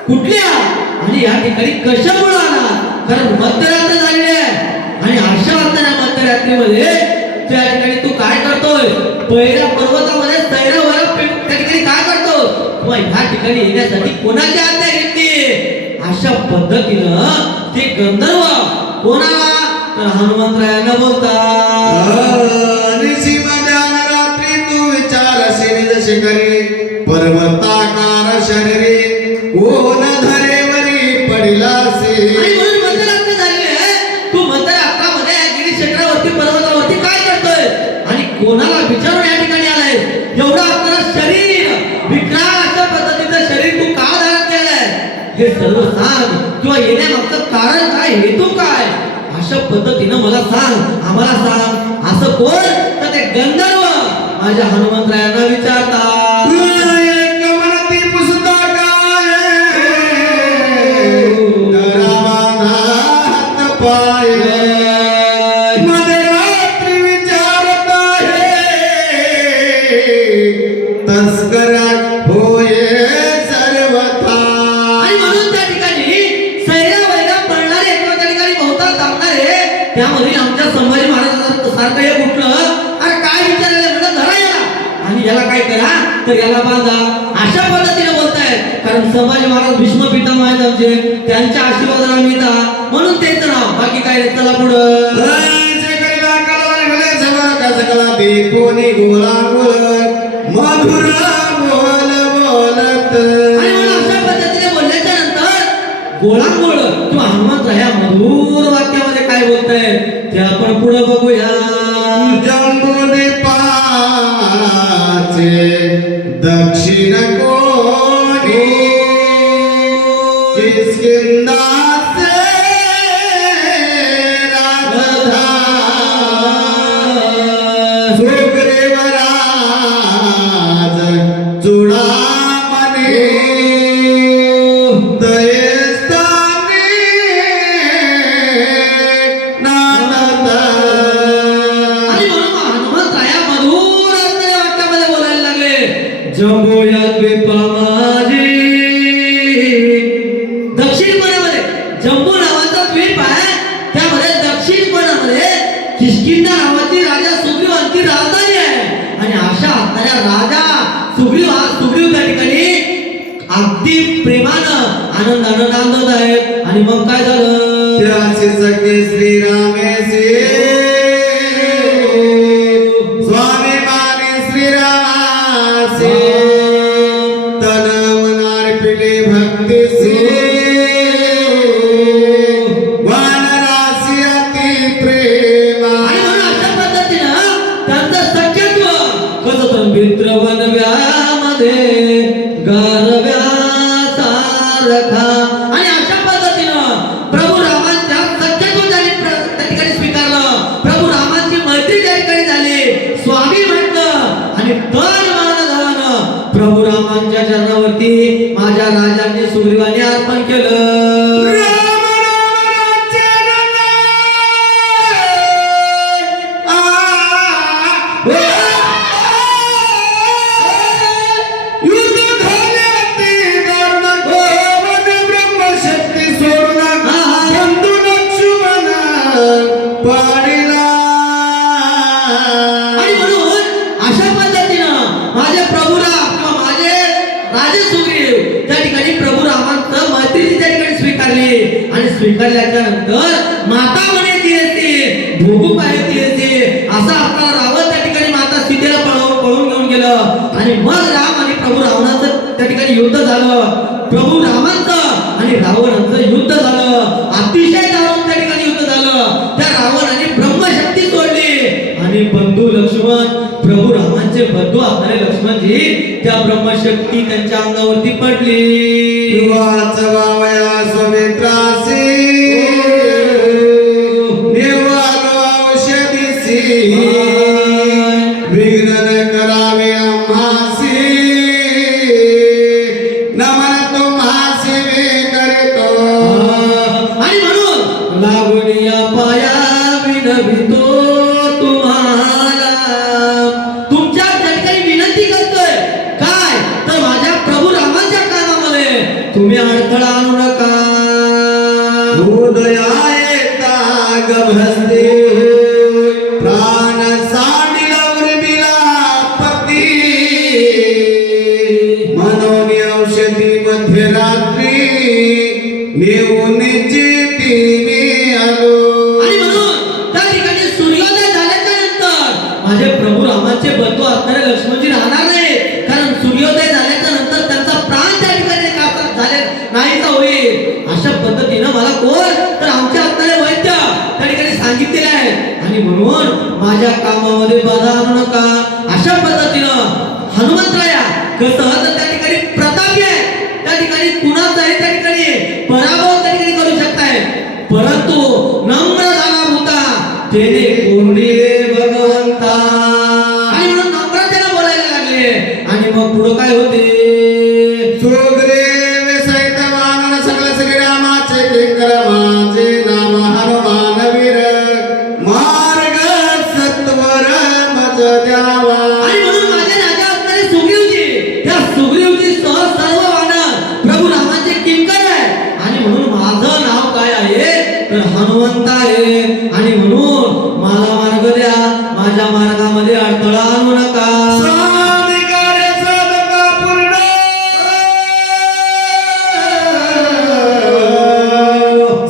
कुठले आहात आणि या ठिकाणी कशामुळे आला, कारण मध्यरात्र झालेली आहे. आणि अशा असताना मध्यरात्रीमध्ये त्या ठिकाणी तू काय करतोय, पहिल्या पर्वतामध्ये सैरावरा त्या ठिकाणी काय करतो, किंवा ह्या ठिकाणी येण्यासाठी कोणाची आज्ञा घेतली. अशा पद्धतीनं ते गंधर्व कोणाला, तर हनुमंतरायांना बोलतात. निशी मध्यान रात्री तू विचारशी निजशी करी पर्वताकार शरीरी कोण धरेवरी पडिलासी. आणि म्हणून मध्यरात्र झालेली आहे, तू मध्यरात्रामध्ये गिरी क्षेत्रावरती पर्वतावरती काय करतोय आणि कोणाला विचारून या ठिकाणी आलाय. एवढं आपलं शरीर विकराळ अशा पद्धतीचं शरीर तू का धारण केलंय हे सर्व सांग, किंवा येण्यामागचं कारण काय, हेतू काय, अशा पद्धतीनं मला सांग, आम्हाला सांग. असं कोण, तर ते गंधर्व माझ्या हनुमंतरायांना विचारतात. एक म्हणती पुस्तक आहे धरावाना हात पाय मध्यरात्री विचारत आहे तस्करा होये सर्वथा. आणि म्हणून त्या ठिकाणी सैरा वैरा पळणारे किंवा त्या ठिकाणी बहुतांश दाबणारे त्यामध्ये आमच्या संभाजी महाराजांसारखं हे उठलं, अरे काय विचारायला म्हणलं, धरा याला आणि याला काय करा, तर याला बांधा, अशा पद्धतीने बोलतायत. कारण संभाजी महाराज भीष्म पितामह आहेत आमचे, त्यांच्या आशीर्वादाला मिळता म्हणून त्यांचं नाव, बाकी काय नाही. चला पुढं. कोणी गोला बोलत मधुर बोल बोलत. आणि म्हणून अशा पद्धतीने बोलल्याच्या नंतर गोळांगोळ किंवा हनुमंतराया मधुर वाक्यामध्ये काय बोलतायत ते आपण पुढे बघूया. जंबूद्वीपाचे दक्षिण कोणी किष्किंधाचे राजधानी सुग्रीवराज चुडामणी दयेस्थानी नांदत. आणि म्हणून हनुमंतराया मधुर असलेल्या वाक्यामध्ये बोलायला लागले. जंबोया द्वीपा माझी, दक्षिण कोणामध्ये जंबू नावाचा द्वीप आहे, त्यामध्ये दक्षिण कोणामध्ये किष्किंधा नावाची राजा सुग्रीवांची राजधानी आहे. आणि अशा असणाऱ्या राजा सुग्रीव हा सुग्रीव त्या ठिकाणी अगदी प्रेमानं आनंदानं नांदत आहेत. आणि मग काय झालं, त्यासी सखे श्रीरामेसी स्वाभिमानी श्रीरामासी तन मनार पिले भक्तीसी वानरासी अति प्रेमा. आणि म्हणून अशा पद्धतीनं त्यांचं सख्यत्व कसं तर मित्र वनव्यामध्ये गारव्या सारखा. आणि अशा पद्धतीनं प्रभू रामांच्या सख्यत्व त्यांनी त्या ठिकाणी स्वीकारलं, प्रभू रामांची मैत्री त्या ठिकाणी झाली, स्वामी म्हटलं आणि तन मन धन प्रभू रामांच्या चरणावरती माझ्या राजांनी सुग्रीवाने अर्पण केलं. राम राम राज्य युद्ध झाल्याती कर्ण गोवन ब्रह्मशक्ती सोडून बंधू लक्ष्मण पाडिला. आणि म्हणून अशा पद्धतीनं माझे प्रभुराम किंवा माझे राजे सुग्रीव त्या ठिकाणी प्रभू रामांचं मैत्रीची त्या ठिकाणी स्वीकारली. आणि स्वीकारल्याच्या नंतर माता म्हणायची येते, भोगू पाहायची येते, असा आपला रावण त्या ठिकाणी माता सीतेला पळून घेऊन गेलं. आणि मग राम आणि प्रभू रावणाचं त्या ठिकाणी युद्ध झालं. प्रभू रामांचं आणि रावणाचं युद्ध झालं, अतिशय दारुण त्या ठिकाणी युद्ध झालं. बंधू असणारे लक्ष्मणजी त्या ब्रह्मशक्ती त्यांच्या अंगावरती पडली. वाचवावया सुमित्रासी निवालो औषधीसी विघ्न न करावे आम्हासी नमन तुम्हासी मी करीतो. आणि म्हणून लागून या पाया विनवितो तुम्हाला. तुमच्या ठिकाणी विनंती करतोय काय तर माझ्या प्रभू रामाच्या कामामध्ये तुम्ही अडथळा आणू नका. हृदया येता गभस्ते प्राण सांडिला उर्मिला पती मनोनी औषधी मध्यरात्री नेऊन चितीने आलो. आणि म्हणून त्या ठिकाणी सूर्योदय झाल्याच्या नंतर माझे प्रभू रामाचे बंधू असणारे लक्ष्मणजी राहणार नाही. कारण सूर्योदय झाल्याच्या नंतर त्यांचा प्राण त्या ठिकाणी झाले नाहीचा होईल. अशा पद्धतीनं मला कोण तर आमच्या असणारे वैद्य त्या ठिकाणी सांगितलेले आहे. आणि म्हणून माझ्या कामामध्ये बाधा आणू नका. अशा पद्धतीनं हनुमंतराया कसं तर त्या ठिकाणी प्रतापी आहे. त्या ठिकाणी कुणाचाही त्या ठिकाणी पराभव त्या ठिकाणी करू शकताय. परंतु नम्र झाला होता तेने कोंडिले भगवंता. आणि म्हणून नम्रतेने बोलायला लागले. आणि मग पुढे काय होते. सुग्रीव सहित वानर सकल श्रीरामाचे किंकर माझे नाम हनुमान वीर मार्ग सत्वर मज द्यावा. आणि म्हणून माझे राजा असणारे सुग्रीवजी त्या सुग्रीवजी सह सर्व वानर प्रभू रामाचे किंकर आहे. आणि म्हणून माझं नाव काय आहे तर हनुमंत आहे. आणि म्हणून मला मार्ग द्या. माझ्या मार्गामध्ये अडथळा आणू नका. स्वामी कार्य साधका पूर्ण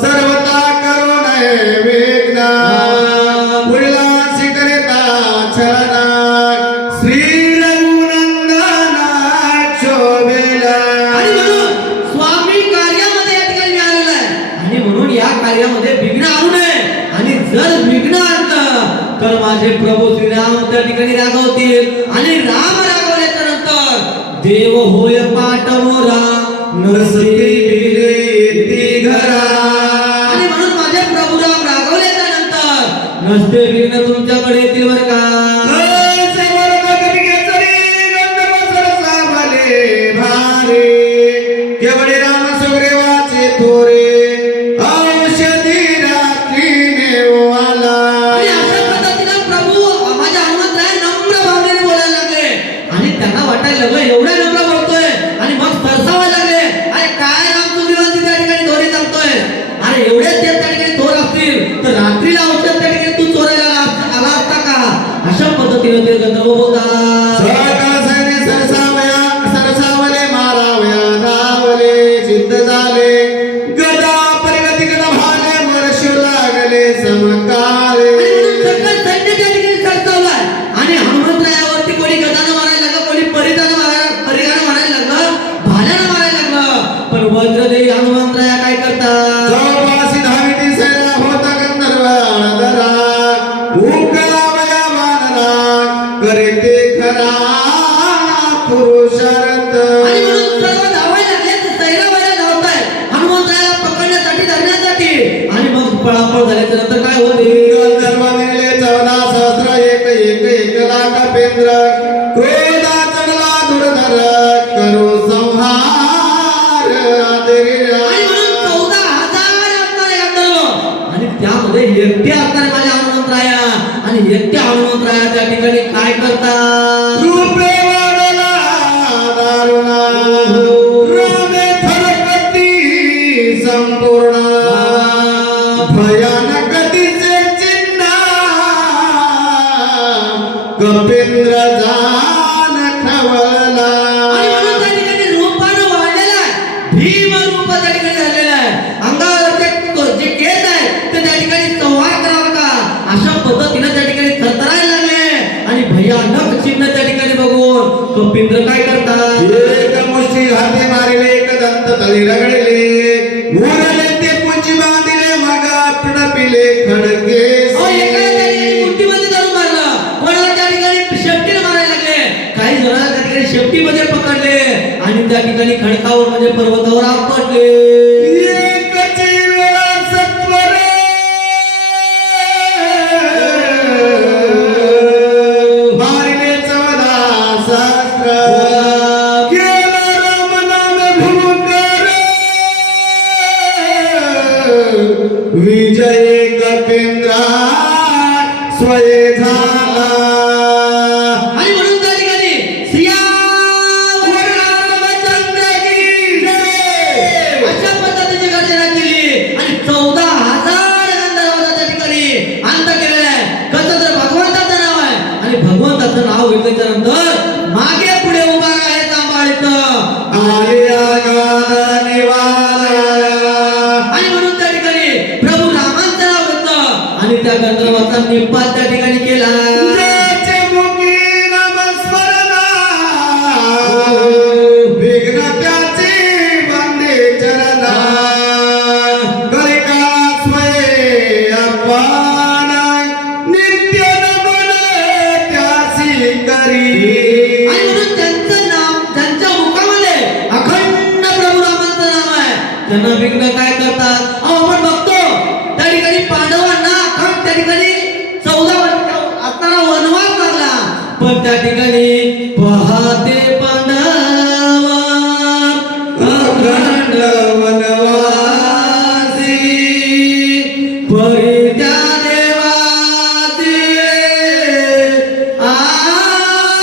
सर्वता करुण विघ्न उल्हासी करिता छळना श्री रघुनंदना शोभेला. आणि म्हणून स्वामी कार्यामध्ये या ठिकाणी आलेला आहे. आणि म्हणून या कार्यामध्ये विघ्न आणू नये. आणि जर विघ्न आणलं तर माझे प्रभू श्रीराम त्या ठिकाणी रागवतील. आणि राम रागवल्याच्या नंतर देव होय पाठ मोरा नसती ती घरा. आणि म्हणून माझे प्रभू राम रागवल्याच्या नंतर नसते विघ्न तुमच्याकडे येतील बरं का. केवढे राम सुग्रीवाचे थोरे औषधी रात्री नेवाला. आणि अशा पद्धतीने प्रभू माझ्या हनुमंतराय नम्र भावनेने बोलायला लागले. आणि त्यांना वाटायला लागलं एवढ्या नम्र बोलतोय. आणि मग सरसावायला लागले. अरे काय राम सुग्रीवांची त्या ठिकाणी दोरी चालतोय. अरे एवढेच ते त्या ठिकाणी थोर असतील तर रात्रीला औषध त्या ठिकाणी तू चोरायला आला असता का. अशा पद्धतीने ते गंधर्व बोलतात. सरसावले मारावया धावले सिद्ध झाले गदा परिगती गदा भाले वर्षू लागले समकाले. आणि म्हणून सगळं सैन्य त्या ठिकाणी सरसावलाय. आणि हनुमंतरायावरती कोणी गदानं मारायला लागलं, कोणी परिघानं मारायला लागलं, भाल्यानं मारायला लागलं. पण वज्रदेवी हनुमंतराया काय करतात. जवळपासी धाविती सैरा होता गंधर्व अळदरा उकलावया वानरा करीते खरा पुरुषार्थ. आणि म्हणून सर्व धावायला लागले. सैरावायला धावतायत हनुमंतरायाला पकडण्यासाठी धरण्यासाठी. आणि मग पळापळ झाल्याच्या नंतर काय होते. गंधर्व मिळले 14 सहस्र एक लाख पेंद्र क्रोधा चढला दुर्धर करो संहार आदरिया. आणि म्हणून 14,000 असणारे गंधर्व. आणि त्यामध्ये एकटे असणारे माझ्या हनुमंतराया. आणि एकट्या हनुमंतराया त्या ठिकाणी काय करतात. रूपे वाढला दारुणा रमे थरकती संपूर्ण भयानक दिसे चिन्ह कपिंद्र जान खवळला. आणि म्हणून त्या ठिकाणी रूपानं वाढलेला आहे. भीम रूप त्या ठिकाणी झालेलं आहे. अंगावरचे जे केस आहेत ते त्या ठिकाणी संहार करावा का अशा पद्धतीने त्या ठिकाणी थरथरायला लागले. आणि भयानक चिन्ह त्या ठिकाणी बघून कपिंद्र काय करतात. एक मुष्टी हाती मारिले एक दंत तळी रगडले मुरले ते पुंजी बांधिले मग आपण पिले खडके. एका त्या ठिकाणी मुठीमध्ये धरून मारलं. कोणाला त्या ठिकाणी शेपटीने मारायला लागले. खडकावर म्हणजे पर्वतावर आपटले. एकची वेळा सत्वरे मारिले 14,000 केला राम नाम भूकर विजय कपिंद्रा स्वये झाला. आणि म्हणून त्या ठिकाणी सियावर रामचंद्र की जय अशा पद्धतीची गर्जना केली आणि 14,000 गंधर्वांचा त्या ठिकाणी अंत केलेला आहे. कसं तर भगवंताचं नाव आहे आणि भगवंताचं नाव घेतल्याच्या नंतर मागे पुढे उभा आहे सांभाळित आलिया गादा निवारा. आणि म्हणून त्या ठिकाणी प्रभू रामांचं नाव घेतलं आणि त्या गंधर्वाचा निपात त्या ठिकाणी केला. ज्याचे मुखी नामस्मरणा विघ्न त्याचे वंदे चरणा. कलिका स्वये अपमान नित्य नमन त्यासी करी. आणि म्हणून त्यांचं नाव त्यांच्या मुखामध्ये अखंड प्रभू रामांचं नाव आहे. त्यांना विघ्न काय करतात अहो आपण बघतो त्या ठिकाणी पांडवांना अखंड त्या ठिकाणी 14 वर्ष असताना वनवास लागला पण त्या ठिकाणी पहाते पांडवा अखंड वनवासी परी त्या देवाचे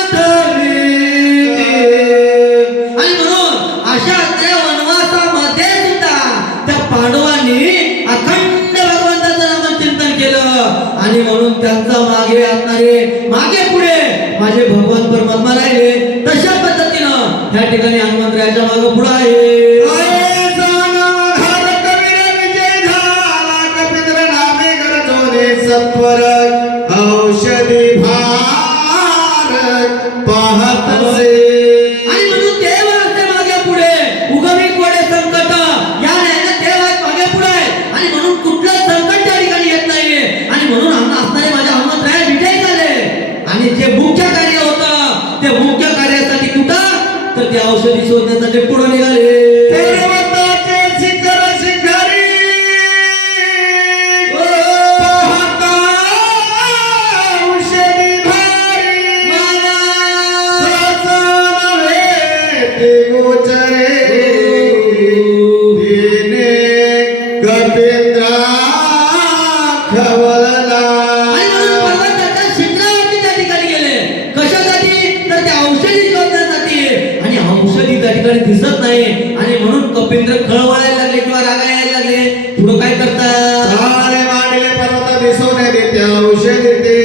आठवली. आणि म्हणून अशा त्या वनवासामध्ये सुद्धा त्या पांडवांनी अखंड भगवंताचं नामचिंतन केलं आणि म्हणून त्यांचा मागे असणारे मागे पुढे माझे भगवान परमात्मा राहिले. तशा पद्धतीनं या ठिकाणी हनुमंतरायाच्या मागे पुढे आहे. सत्वर औषधी भार पाहतसे. आणि म्हणून देव असते मागे पुढे उगमी कोडे संकट या न्यायाने देव आहेत मागे पुढे आहे आणि म्हणून कुठलं संकट त्या ठिकाणी येत नाहीये आणि म्हणून असणारे माझ्या हनुमंतराय विजय झाले आणि जे मुख्य कार्य होतं ते मुख्य कार्यासाठी कुठं तर ते औषधी शोधण्यासाठी पुढे निघाले. पर्वताचे शिखर शिखरी पाहता औषधी भारी. सहसा नव्हे ते गोचरे तिने कपिंद्रा खवळला. आणि म्हणून पर्वताच्या शिखरावरती त्या ठिकाणी गेले. कशासाठी तर त्या औषधी शोधण्यासाठी आणि औषधी त्या ठिकाणी दिसत नाही आणि म्हणून कपिंद्र खळवळायला लागले किंवा रागायला लागले. पुढे काय करतात सारे मांडले पर्वत दिसोने देते औषधी ते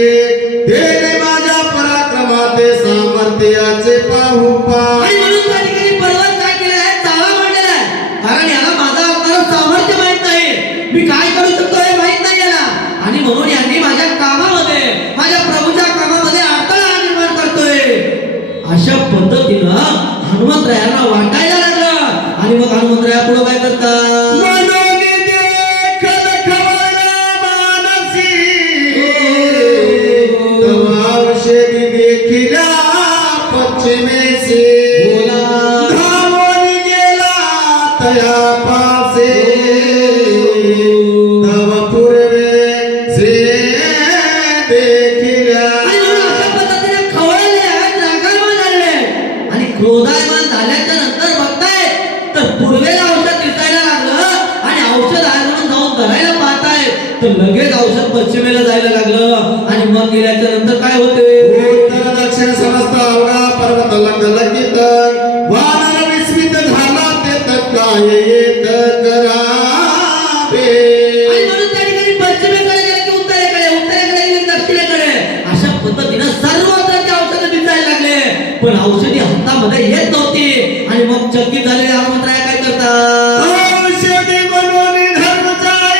देणे माझ्या पराक्रमाते सामर्थ्याचे पाहू पा. आणि म्हणून त्या ठिकाणी पर्वत काय केलेला आहे चावा मांडलेला आहे कारण याला माझा असणारं सामर्थ्य माहित नाही मी काय करू शकतो हे माहित नाही याला आणि म्हणून यांनी माझ्या कामामध्ये माझ्या प्रभूच्या कामामध्ये अडथळा निर्माण करतोय. अशा पद्धतीनं हनुमंतरायांना वाटायला लागलं आणि मग हनुमंतराया पुढे काय करतात मनोनी देखल खवळला मानसी तव औषधी देखिल्या पश्चिमेसी. बोला. धावून गेला तया पासे तव पूर्वे श्री देखिल्या. आणि म्हणून अशा पद्धतीने खवळले आहेत रागायमान झाले आणि क्रोधायमान झाल्याच्या नंतर बघताय तर पूर्वेला औषध दिसायला लागलं आणि औषध आहे म्हणून जाऊन धरायला पाहताय तर लगेच औषध पश्चिमेला जायला लागलं आणि मग गेल्याच्या नंतर काय होते उत्तर दक्षिण समस्त अवघा पर्वत लंगलंगित वानर विस्मित झाला ते काय येत करावे. आणि म्हणून त्या ठिकाणी पश्चिमेकडे गेले की उत्तरेकडे उत्तरेकडे गेले की दक्षिणेकडे अशा पद्धतीनं सर्वत्र ते औषध दिसायला लागले पण औषधी हातामध्ये येत नव्हती आणि मग चकित झालेले हनुमंतराय काय करतात औषधी बनवून धर्म जाये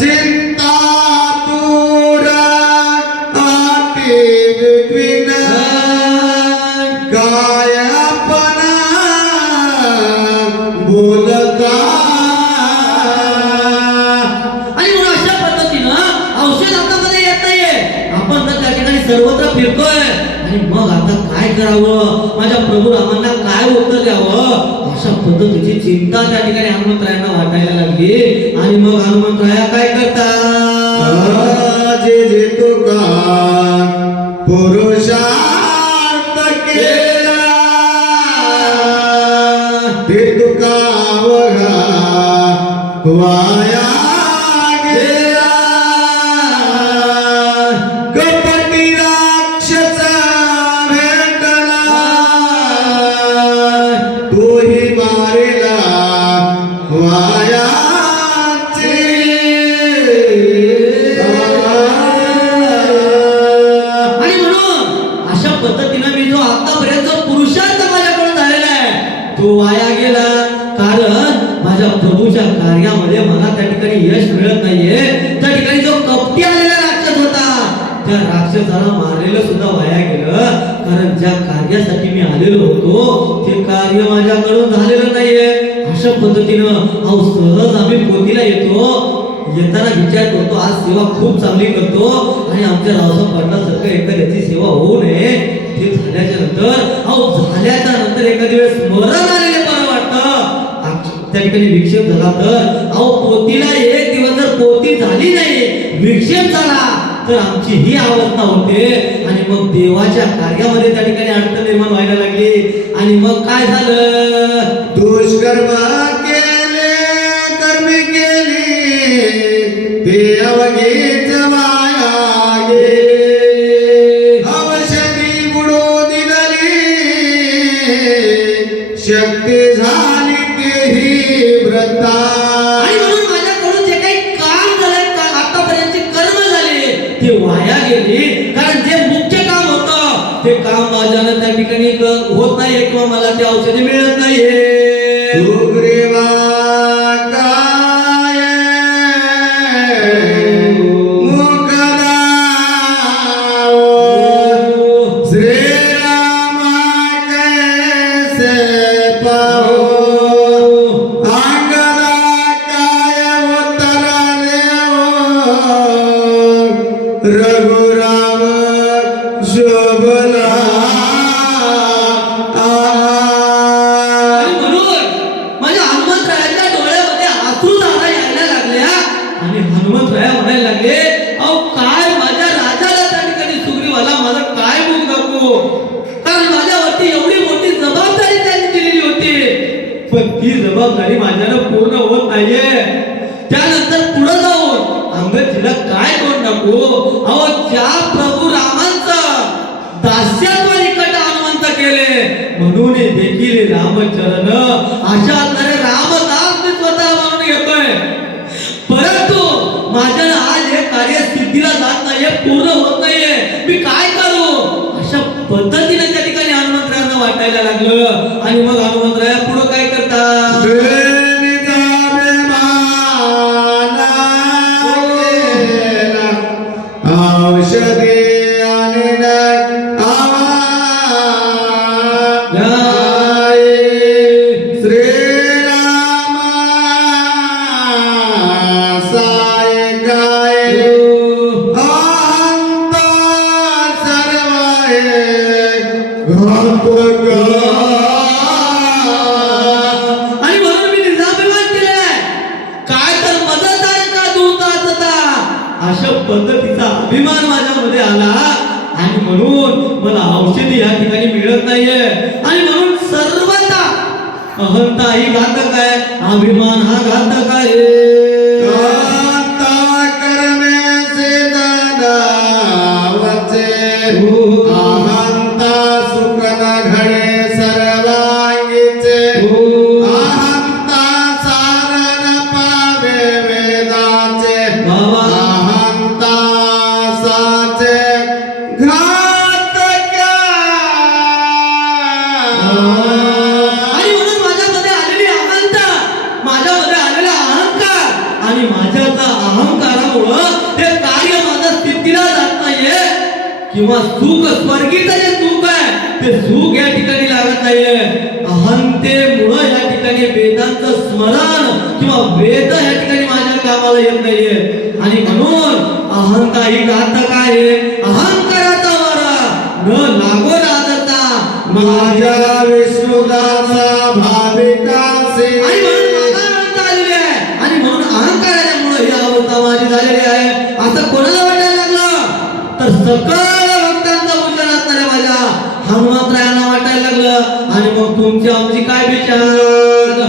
चिंता दूर आती विघ्न काय आपण बोलता. आणि म्हणून अशा पद्धतीनं औषध हातामध्ये येत नाहीये. आपण तर त्या ठिकाणी सर्वत्र फिरतोय आणि मग आता काय करावं, माझ्या प्रभू रामांना काय उत्तर द्यावं, अशा पद्धतीची चिंता त्या ठिकाणी हनुमंतरायांना वाटायला लागली. आणि मग हनुमंतराया काय करतात, जे जे तुका पुरुषार्थ केला ते तुका अवघा वाया गेला. कपटी राक्षस भेटला तोही मारेला वायाचे. आणि म्हणून अशा पद्धतीनं मी जो आतापर्यंत पुरुषार्थ माझ्याकडून झालेला आहे तो वाया गेला. कारण माझ्या प्रभूच्या कार्यामध्ये मला त्या ठिकाणी यश मिळत नाहीये. त्या ठिकाणी जो कपटी आलेला राक्षस होता त्या राक्षसाला मारलेलं सुद्धा वाया गेलं. कारण ज्या कार्यासाठी मी आलेलो होतो ते कार्य माझ्याकडून झालेलं नाहीये. अशा पद्धतीनं अहो सहज आम्ही पोतीला येतो, येताना विचार करतो आज सेवा खूप चांगली करतो आणि आमच्या रावसाहेब पाटलासारखं एखाद्याची सेवा होऊ नये. ते झाल्याच्या नंतर एखाद्या वेळेस स्मरण आलेले बरं वाटतं. त्या ठिकाणी विक्षेप झाला तर अहो पोतीला एक दिवस जर पोती झाली नाही, विक्षेप झाला तर आमची ही अवस्था होते. आणि मग देवाच्या कार्यामध्ये त्या ठिकाणी अडचण निर्माण व्हायला लागली. आणि मग काय झालं, दुष्कर्म केले कर्मी केली ते अवघीच माया गेले. औषधी बुडू दिली शक्ती झाली तेही व्रता. आणि म्हणून माझ्याकडून जे काही काम झालं, आतापर्यंतचे कर्म झाले ते वाया गेले. कारण जे मुख्य काम होतं ते काम माझ्यानं त्या ठिकाणी होत नाहीये किंवा मला ते औषधे मिळत नाहीये. सुग्रीवा काय मुखदाव श्रीरामा कैसे पाहो अंगदा काय उत्तर देव रघुराम शोभला. आणि म्हणून माझ्या हनुमंतरायाच्या डोळ्यामध्ये अश्रुधारा यायला लागल्या. आणि हनुमंतराया म्हणायला लागले, अहो काय माझ्या राजाला त्या ठिकाणी सुग्रीवाला माझा काय मुख दाखवू. कारण माझ्यावरती एवढी मोठी जबाबदारी त्यांनी दिलेली होती, पण ती जबाबदारी माझ्यानं पूर्ण होत नाहीये. त्यानंतर पुढे जाऊन अंगदजीला काय करून टाकू. अहो ज्या प्रभू रामांचं दास्यत्व निकट हनुमंत केले म्हणून देखील रामचरण अशा तऱ्हे रामदास मी स्वतः म्हणून घेतोय. परंतु माझ्यानं आज हे कार्य सिद्धीला जात नाहीये, पूर्ण होत नाहीये, मी काय करू. अशा पद्धतीने त्या ठिकाणी हनुमंतरायांना वाटायला लागलं. आणि मग हनुमंतराया पुढे काय करतात, औषधी आणि श्रीरामा साय गाय अहंता सर्व घातक. आणि म्हणून मी निजाभिमान केलाय. काय तर मदत आहे का दूताचा, अशा पद्धतीचा अभिमान माझ्यामध्ये आला. आणि म्हणून मला औषधी या ठिकाणी मिळत नाहीये. आणि म्हणून सर्वता अहंता ही घातक आहे, अभिमान हा घातक आहे. कांता कर्मे सिद्धनावचे अहंता सुख न घडे सर्वांगीचे. अहंता सार न पावे वेदाचे. अहंता साचे घातक. आणि म्हणून माझ्यामध्ये आलेली अहंता, माझ्यामध्ये आलेला अहंकार आणि माझ्यातला अहंकारामुळं ते कार्य माझं स्थितीला जात नाहीये किंवा सुख स्वर्गीचं जे सुख आहे ते सुख या ठिकाणी लागत नाहीये. अहंतेमुळं या ठिकाणी वेदांचं स्मरण किंवा वेद या ठिकाणी माझ्या कामाला येत नाहीये. आणि म्हणून अहंता ही घातक आहे. अहंकाराचा वारा न लागो राहता माझ्या विष्णुदासा भाविकासे. आणि म्हणून मला अवस्था आलेली आहे आणि म्हणून अहंकारामुळे ही अवस्था माझी झालेली आहे. असं कोणाला वाटायला लागलं तर सकल भक्तांचं भूषण असणाऱ्या माझ्या हनुमंतरायांना वाटायला लागलं. आणि मग तुमची आमची काय विचार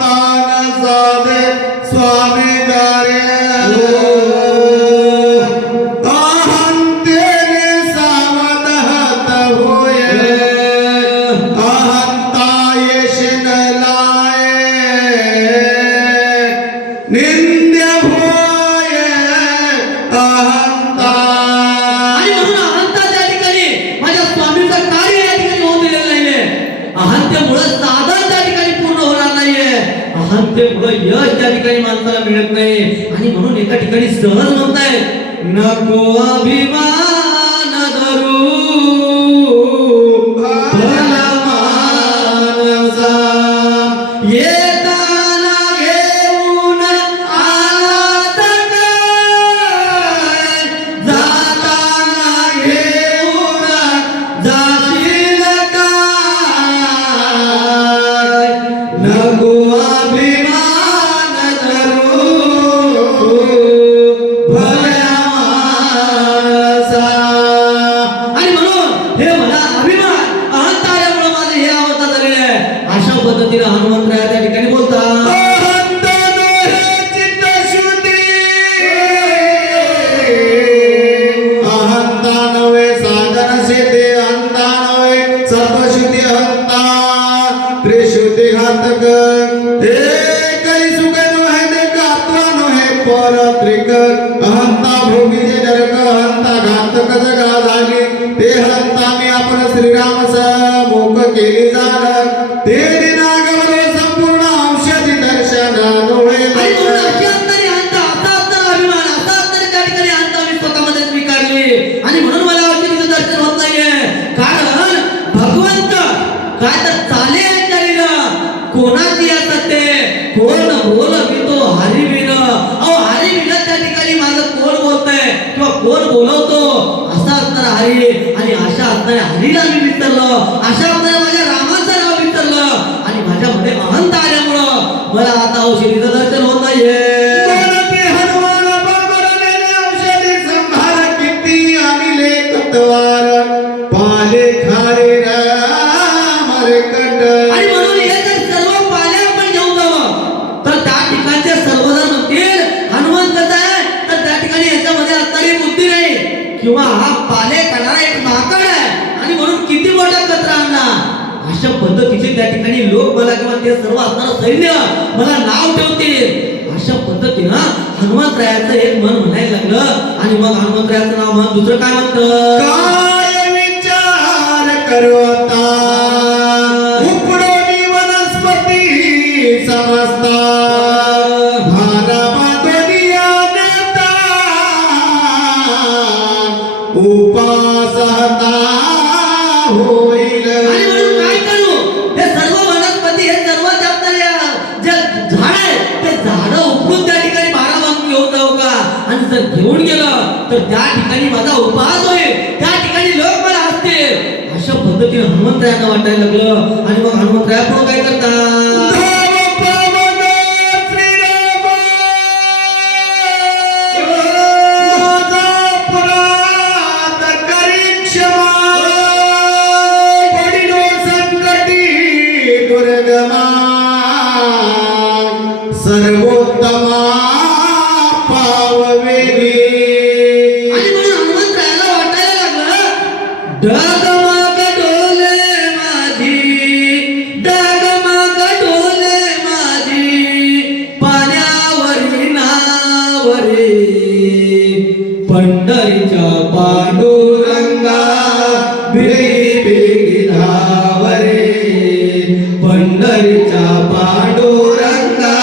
तान साधे स्वामी कार्य अहंतेने सावधात होय अहंता येशिन लाये निंद्य होय अहंता. आणि म्हणून अहंता त्या ठिकाणी माझ्या स्वामीचं कार्य या ठिकाणी होऊ दिलेलं नाहीये. अहंतेमुळे साधन त्या ठिकाणी पूर्ण होणार नाहीये. अहंतेमुळे यश त्या ठिकाणी माणसाला मिळत नाही. आणि म्हणून एका ठिकाणी सहज म्हणताय नको अभिमान धरू भला मानसा येताना घेऊन आलात काय जाताना घेऊन जाशील काय नको अभिमान धरू भल्या मानसा. आणि म्हणून हे मला अभिमान अहंता आल्यामुळे माझे हे अवस्था झालेली आहे. अशा पद्धतीने हनुमंतराया त्या ठिकाणी बोलतात अहंता नोहे चित्तशुद्धी अहंता नव्हे साधन सिद्धी अहंता नव्हे सर्वशुद्धी अहंता त्रिशुद्धी घातक हे काही सुख नव्हे देखात्व नव्हे पर त्रिक अहंता भोगी जे नरक अहंता घातक जगा झाली ते हंता मी आपण श्रीराम मोक केली जाण ते दिनागवले संपूर्ण औषधी दर्शन नव्हे. आणि म्हणून अशी असणारी अहंता असा असणारा अभिमान असा असणारी त्या ठिकाणी अहंता मी स्वतःमध्ये स्वीकारली. आणि म्हणून मला औषधीचं दर्शन होत नाहीये. कारण भगवंत काय तर चाले कोणाची असत ते कोण बोलवितो हरिविन. अहो हरिविन त्या ठिकाणी माझं कोण बोलतंय किंवा कोण बोलवतो असा असणारा हरी. आणि अशा असणाऱ्या हरीला मी विसरलो. अशा असणाऱ्या माझ्या रामाचं नाव विसरलं. आणि माझ्यामध्ये अहंता आल्यामुळं मला आता औषधीचं दर्शन होत नाहीये. बोलती हनुमान बरोबरने औषधी संभार किती आणि लेखतवार पाले खारे राम कट. आणि म्हणून हे जर सर्व पाले आपण घेऊन जावं तर त्या ठिकाणचे सर्वजण म्हणतील हनुमान कसा आहे तर त्या ठिकाणी याच्यामध्ये असणारी बुद्धी नाही किंवा हा पाले करणारा एक माकड आहे आणि म्हणून किती मोठा कचरा आणला. अशा पद्धतीचे त्या ठिकाणी लोक मला किंवा ते सर्व असणारं सैन्य मला नाव ठेवतील. अशा पद्धतीनं हनुमंतरायाचं एक मन म्हणायला लागलं. आणि मग हनुमंतरायाचं नाव म्हणून दुसरं काय म्हणतं काय विचार करता उपडोनी वनस्पती समजता भारबादनिया नेता उपासहता होईल. आणि म्हणून काय करू हे सर्व वनस्पती हे सर्व जगणारे जे झाड आहे ते झाड उपडून त्या ठिकाणी बारा बांधून घेऊन जाऊ का. आणि जर घेऊन गेलं तर त्या ठिकाणी माझा उपहास होईल. त्या ठिकाणी लोक मला हसतील. अशा पद्धतीने हनुमंतरायांना वाटायला लागलं. आणि मग हनुमंतराया पुढे काय करतात सर्वोत्तमा पाववेगी. आणि म्हणून हनुमंतरायाला वाटायला लागलं डगमग डोले माझी डगमग डोले माझी पाण्यावरी नावरे पंढरीच्या पांडुरंगा बेगी धावरे पंढरीच्या पांडुरंगा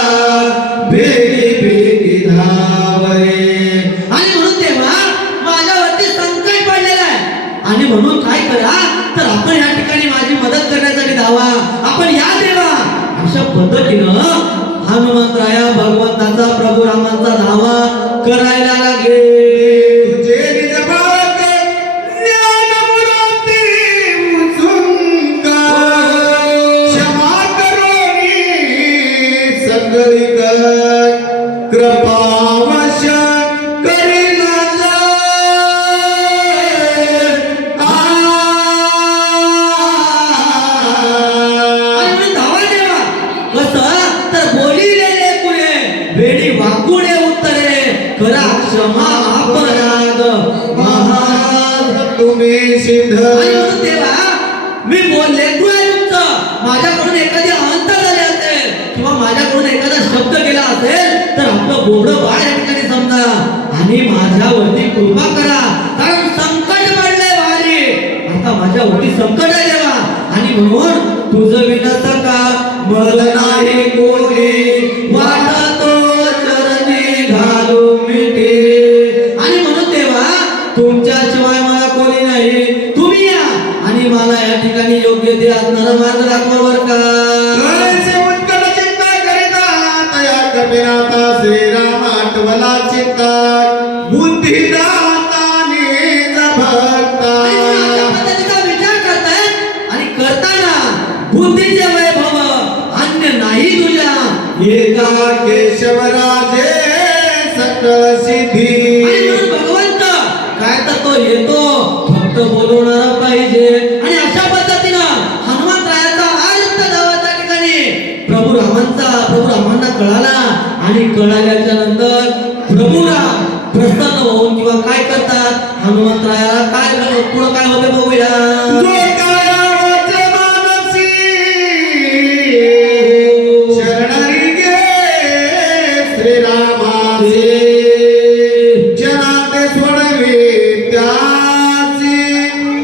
कृपावश करीन आणि म्हणून धावा देवा कसं तर बोलिलेले कुणे वेडी वाकुळे उत्तरे करा क्षमा अपराध महान तुम्ही सिद्ध आणि म्हणून देवा मी बोलले आहे तुमचं माझ्याकडून एखादी अंत झाले असेल किंवा माझ्याकडून एखादा शब्द केला असेल तर आपलं बोबडं बाळ या ठिकाणी समजा आणि माझ्यावरती कृपा करा कारण संकट पडलंय भारी आता माझ्यावरती संकट आहे देवा आणि म्हणून तुझं विनत का मल नाही कोणी वाटतो चरणी घालू मिठी आणि म्हणून देवा तुमच्याशिवाय मला कोणी नाही तुम्ही या आणि मला या ठिकाणी योग्य ते असणारा मार्ग दाखवा बरं का जयचे उत्कट चिंता करिता तया कपिनाथा श्रीराम आठवला चिंता बुद्धिदाता निज भक्ता आणि अशा पद्धतीचा विचार करताय आणि करताना बुद्धीचे वैभव अन्य नाही तुझ्या एका केशवराजे सकळ सिद्धी आणि म्हणून भगवंत काय तर तो येतो फक्त बोलवणारा पाहिजे आणि अशा पद्धतीनं हनुमंतरायाचा अर्थ त्या ठिकाणी प्रभू रामांना कळाला आणि कळाल्याच्या नंतर प्रभू राम प्रसन्न होऊन किंवा काय करतात हनुमंतरायाला काय पुढं काय होते बघूया जो कायावाचे मानसी शरणारी गे श्रीरामाचे जनाते सोडवे त्याची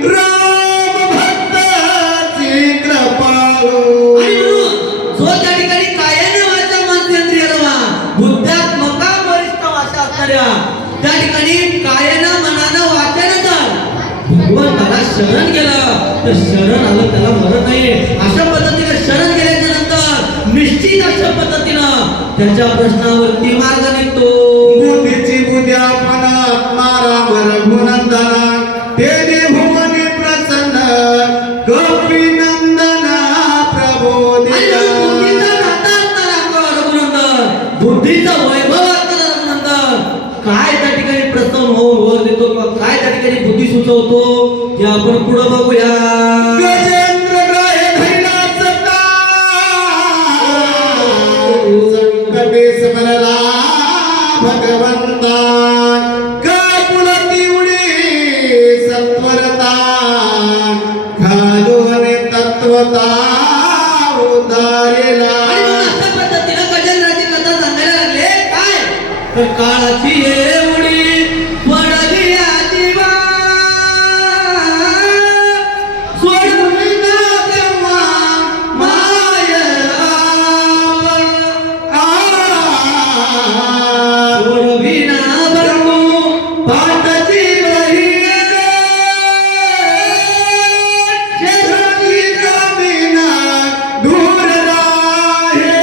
राम भक्ताची कृपाळू आणि म्हणून जो त्या ठिकाणी कायाने वाचा मानसेंद्रिय रवा बुद्धात्मका वरिष्ठ वाचा असणाऱ्या त्या ठिकाणी कायानं मनानं वाचायला तर भगवंताला शरण गेलं तर शरण आलं त्याला मरत नाही अशा पद्धतीने शरण गेल्याच्या नंतर निश्चित अशा पद्धतीनं त्याच्या प्रश्नावरती मार्ग निघतो बुद्धीची बुद्ध्यापन आत्मा राम रघुनंदना तेने भुवने प्रसन्न कपिनंदना प्रभो आणि म्हणून बुद्धीचा नाता असणारा रघुनंदन बुद्धीचा वैभव असणारा रघुनंदन काय त्या ठिकाणी प्रसन्न होऊन वर देतो किंवा काय त्या ठिकाणी बुद्धी सुचवतो हे आपण पुढे बघूया गजेंद्र ग्राहे धैला सत्ता संकटे समरला भगवंता काय पुलती उडी सत्वरता घालून तत्वता उदारेला आणि मग अशा पद्धतीनं गजेंद्राची कथा सांगायला लागले काय तर काळाची एवढी पडली आजीवा सोडून ना तेव्हा माय सोडविना बरमू पाटाची बहीण शेजारी जमीना दूर राहे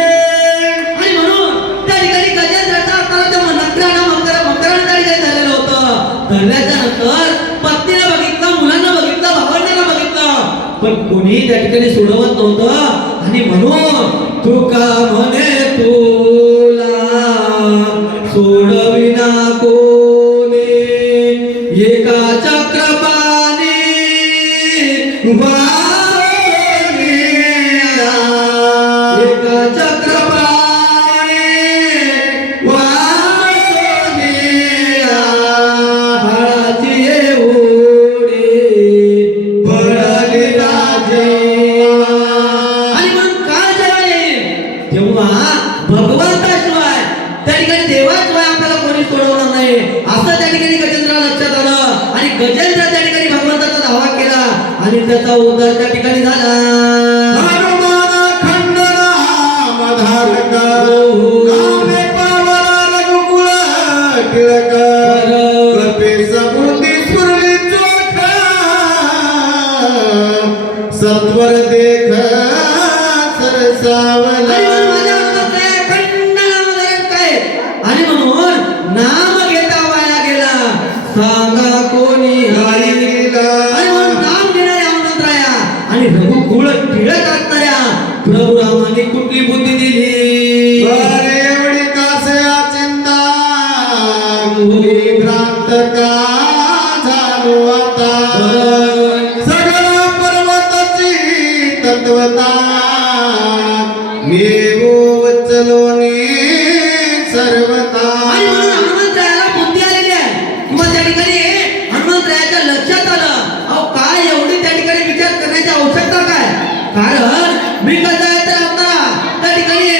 आणि म्हणून त्या ठिकाणी गजेंद्राचा आपल्याला त्या मकरानं त्या ठिकाणी झालेलं होतं धरल्याच्या नंतर पत्नीला बघितलं मुलांना बघितलं भावंडांना बघितलं पण कोणी त्या ठिकाणी सोडवत नव्हतं आणि म्हणून तुका म्हणे तुला सोडविना कोणी एका चक्रपाणी एका चक्रपाणी फळाची एवढी पडली राजे आणि म्हणून काय झाले तेव्हा भगवंताशिवाय त्या ठिकाणी देवाशिवाय आपल्याला कोणी सोडवणार नाही असं त्या ठिकाणी गजेंद्र लक्षात आलं आणि गजेंद्र त्या ठिकाणी भगवंताचा धावा केला आणि त्याचा उद्धार त्या ठिकाणी झाला हनुमान खंडना मधारक नामे पावला रघुकुळ टिळक कपे समृद्धी स्फुरली चोख सत्वर देख सरसावला आणि म्हणून नाम घेता वाया गेला सांगा कोणी गायीला आणि म्हणून नाम घेणाऱ्या हनुमंतराया आणि रघुकुळ टिळक असणाऱ्या प्रभू रामाने कुठली बुद्धी दिली बरे एवढी भ्रांत का झालो आता सगळा पर्वताची तत्वता नेवो वचलोनी सर्वता. आणि म्हणून हनुमंतरायाला बुद्धी आलेली आहे किंवा त्या ठिकाणी हनुमंतरायाच्या लक्षात आलं अहो काय एवढी त्या ठिकाणी विचार करण्याची आवश्यकता काय, कारण मी कसं आहे तर आपला त्या ठिकाणी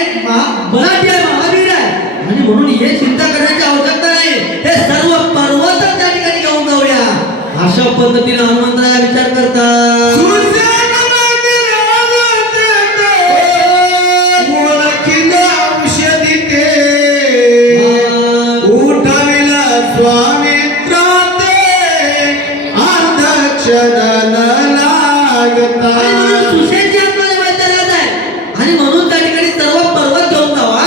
बलाढ्य आहे, महावीर आहे आणि म्हणून हे चिंता करण्याची आवश्यकता नाही, हे सर्व पर्वत त्या ठिकाणी घेऊन जाऊया अशा पद्धतीने हनुमंतराया विचार करतात. सुशेषजी आपल्याला वैद्यराज आहे आणि म्हणून त्या ठिकाणी सर्व पर्वत घेऊन जावा,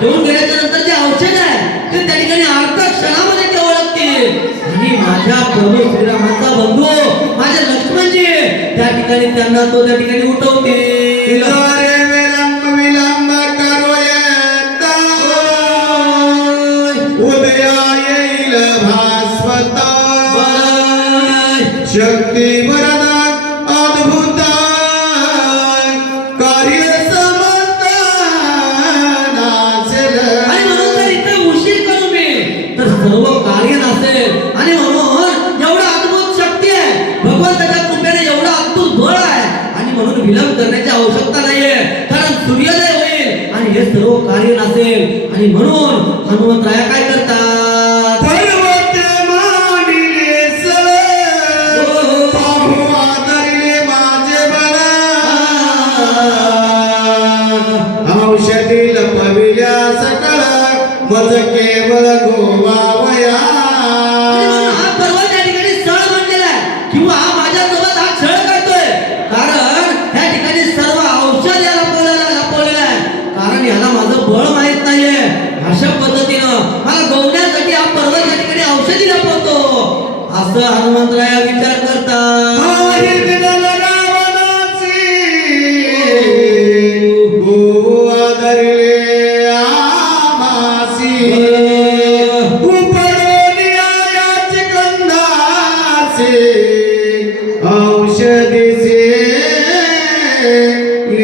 घेऊन गेल्याच्या नंतर जे औषध आहे ते त्या ठिकाणी अर्ध क्षणामध्ये ते ओळखतील आणि माझ्या प्रभू श्रीरामाचा बंधू माझ्या लक्ष्मणजी त्या ठिकाणी त्यांना तो त्या ठिकाणी उठवतील. विलंब करो येता उदया येईल भास्वता शक्ती वरदा अद्भुत कार्य समर्थ नाचेल. आणि म्हणून जर इथे उशीर करू मी तर सर्व कार्य नसेल आणि म्हणून एवढा अद्भुत शक्ती आहे भगवंताच्या कृपेने एवढा अद्भुत बळ आहे आणि म्हणून विलंब करण्याची आवश्यकता नाहीये कारण सूर्योदय होईल आणि हे सर्व कार्य नसेल आणि म्हणून हनुमंतराया काय करतात पर्वत मांडिले सळे पाहू आदरिले माझे बळ औषधी लपविल्या सकळ मज केवळ गोवावया. हा पर्वत त्या ठिकाणी सळ मांडलेला आहे किंवा माझ्यासोबत हा छळ करतोय कारण ह्या ठिकाणी सर्व औषध याला लपवलेलं आहे कारण याला माझं बळ माहित नाहीये अशा पद्धतीनं मला गवण्यासाठी हा पर्वत या ठिकाणी औषधी लपवतो असं हनुमंतराया विचार करतात. औषधीचे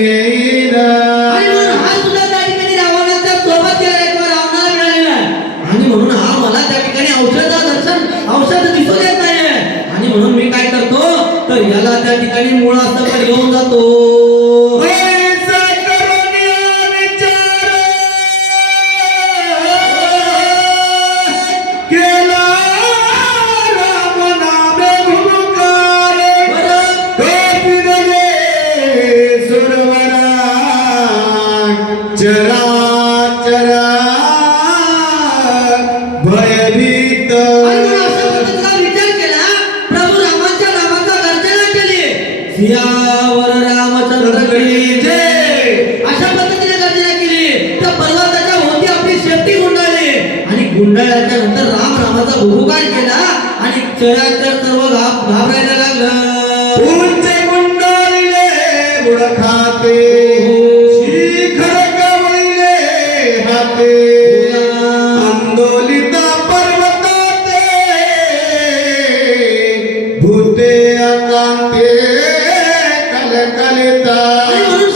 आणि म्हणून हा सुद्धा त्या ठिकाणी रावणाच्या सोबत गेलेला किंवा रावणाला मिळालेला आहे आणि म्हणून हा मला त्या ठिकाणी औषध दिसून येत नाहीये आणि म्हणून मी काय करतो तर याला त्या ठिकाणी मुळासकट घेऊन जातो. चरा भयभीत आणि म्हणून अशा पद्धतीचा विचार केला प्रभू रामाच्या नामाचा गर्जना केली सियावर रामचंद्र की जय अशा पद्धतीने गर्जना केली त्या पर्वताच्या भोवती आपली शेपटी गुंडाळली आणि गुंडाळल्याच्या नंतर रामाचा भुरुकार केला आणि चराचर सर्व घाबरायला लागलं. उंच गुंडाळले बुड खाते शिखर गवळले हाते आंदोलिता पर्वताते भूते अकांते कलकलिता. आणि म्हणून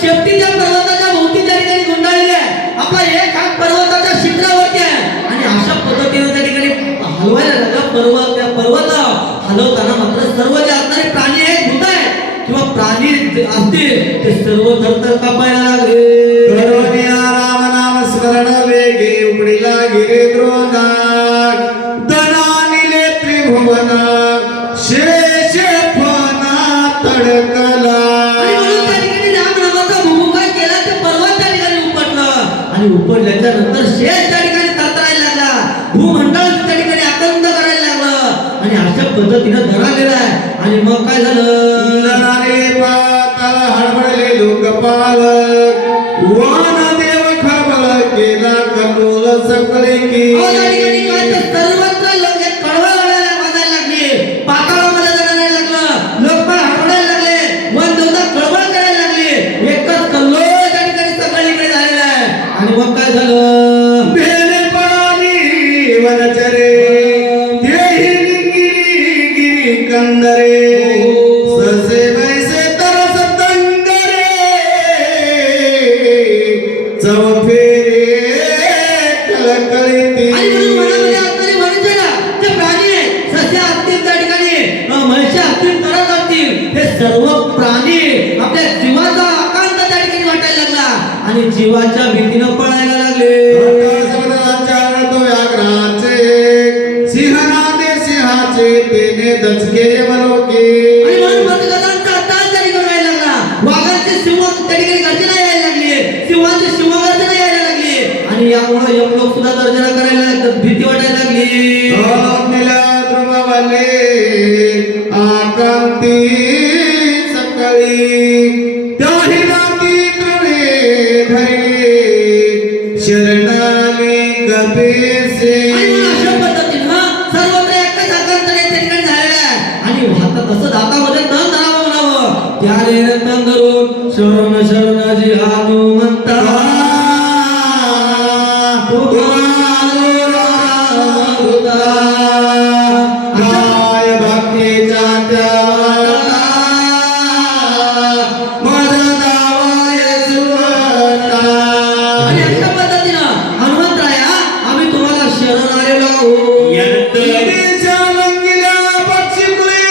शेपटी त्या पर्वताच्या भोवती त्या ठिकाणी गुंडाळली आहे आपला एक हात पर्वताच्या शिखरावरती आहे आणि अशा पद्धतीने त्या ठिकाणी हलवायला लागला त्या पर्वत हलवताना मात्र सर्व जे असणारे प्राणी आहेत भूत आहेत किंवा प्राणी असतील ते सर्व थरथर कापायला लागले. करोनिया राम नाम स्मरण वेगे उमडीला गिरे द्रोणा दनानिले त्रिभुवना शेष फना तडकला. आणि म्हणून त्या ठिकाणी रामनामाचा भुभुकार केला ते पर्वत त्या ठिकाणी उपटलं आणि उपटल्याच्या नंतर शेष त्या ठिकाणी तरतरायला लागला भूमंडळ त्या ठिकाणी आकंद करायला लागलं आणि अशा पद्धतीनं धरालेला आहे आणि मग काय झालं लढारे पाताळ हडबडले लोकपाल वानदेव खबळ केला कलोल सकळे की. अहो, त्या ठिकाणी काय तर सर्वत्र लोक एक कळवळ वाजायला लागली पाताळामध्ये जायला लागलं लोकपाल हडबडायला लागले वन देवता कळवळ करायला लागली एकच कल्लोळ त्या ठिकाणी सगळीकडे झालेला आहे आणि मग काय झालं भेले पळाली वनचरे तेही गिरी कंदरे ससे वैसे तरस तंगरे चव फेरे कळकळीती आणि म्हणून मनामध्ये असणारे मनुष्य ना ते प्राणी आहे सस्य असतील त्या ठिकाणी मनुष्य असतील तरच असतील हे सर्व प्राणी आपल्या जीवाचा आकांत त्या ठिकाणी वाटायला लागला आणि जीवाच्या भीतीनं पळायला लागले सिंहनादे सिंहाचे तेने दचके मलोके आणि म्हणून मतगदांचा ताल त्या ठिकाणी व्हायला लागला वाघांचे सिंह त्या ठिकाणी गर्जना यायला लागली सिंहाचे सिंह गर्जना यायला लागली आणि यामुळे यमलोक सुद्धा गर्जना करायला लागले भीती वाटायला लागली द्रुमवले आकांती सकाळी त्याही नाती तृणे धरले शरणाले कपेसे आणि मग अशा पद्धतीनं सर्वत्र एकच आकांतने त्या ठिकाणी झालेलं आहे आणि हातात तसं दातामध्ये तण धरावं म्हणावं त्याने तण धरून शरण शरणाजी हनुमंता काय भक्तीच्या त्यावाटा माझा दावाय सुवटा आणि अशा पद्धतीनं हनुमंतराया आम्ही तुम्हाला शरण आलेलो आहोत देशा लंगिला पक्षिकुळे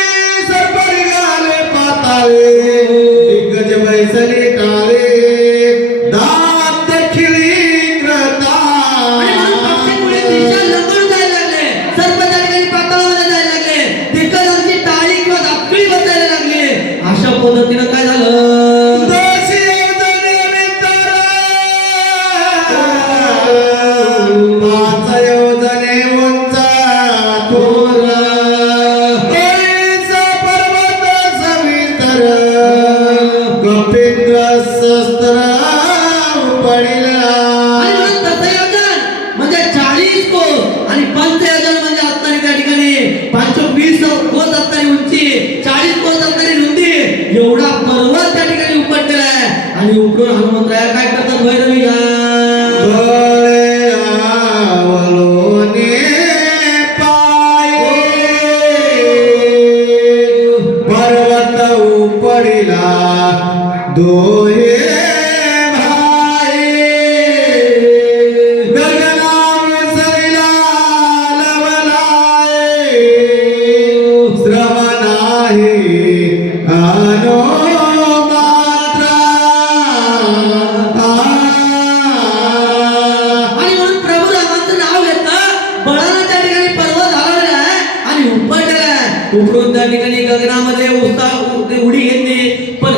सर्प निघाले पाताळे दिग्गज बैसले टाळे दात दखिली ग्रता आणि म्हणून पक्षीमुळे दिशा लंगडून जायला लागले सर्प त्या ठिकाणी पाताळामध्ये जायला लागले दिग्गजांची टाळी किंवा दापकळी बसायला लागली अशा पद्धतीनं काय झालं दोषी योजने वितर पाच योजने उंच थोर ओळीचा पर्वत सवितर कपिंद्र शस्त्र पडिला आणि म्हणून दशयोजन म्हणजे 40 कोस आणि पंचयोजन म्हणजे असणारी त्या ठिकाणी 520 कोस असणारी उंची 40 कोस असणारी रुंदी एवढा पर्वत त्या ठिकाणी उपटलेला आहे आणि उपटून हनुमंतराया काय करतात भैरवी डोळे आवळोने पाये पर्वत उपडिला दोहे भाई गगनाव सैला लवलाय श्रम नाही अनो आणि म्हणून प्रभू रामाचं नाव घेतलं बळानं त्या ठिकाणी पर्वत हलवलेला आहे आणि उपटलेला आहे उपटून त्या ठिकाणी गगनामध्ये उडी घेतली पण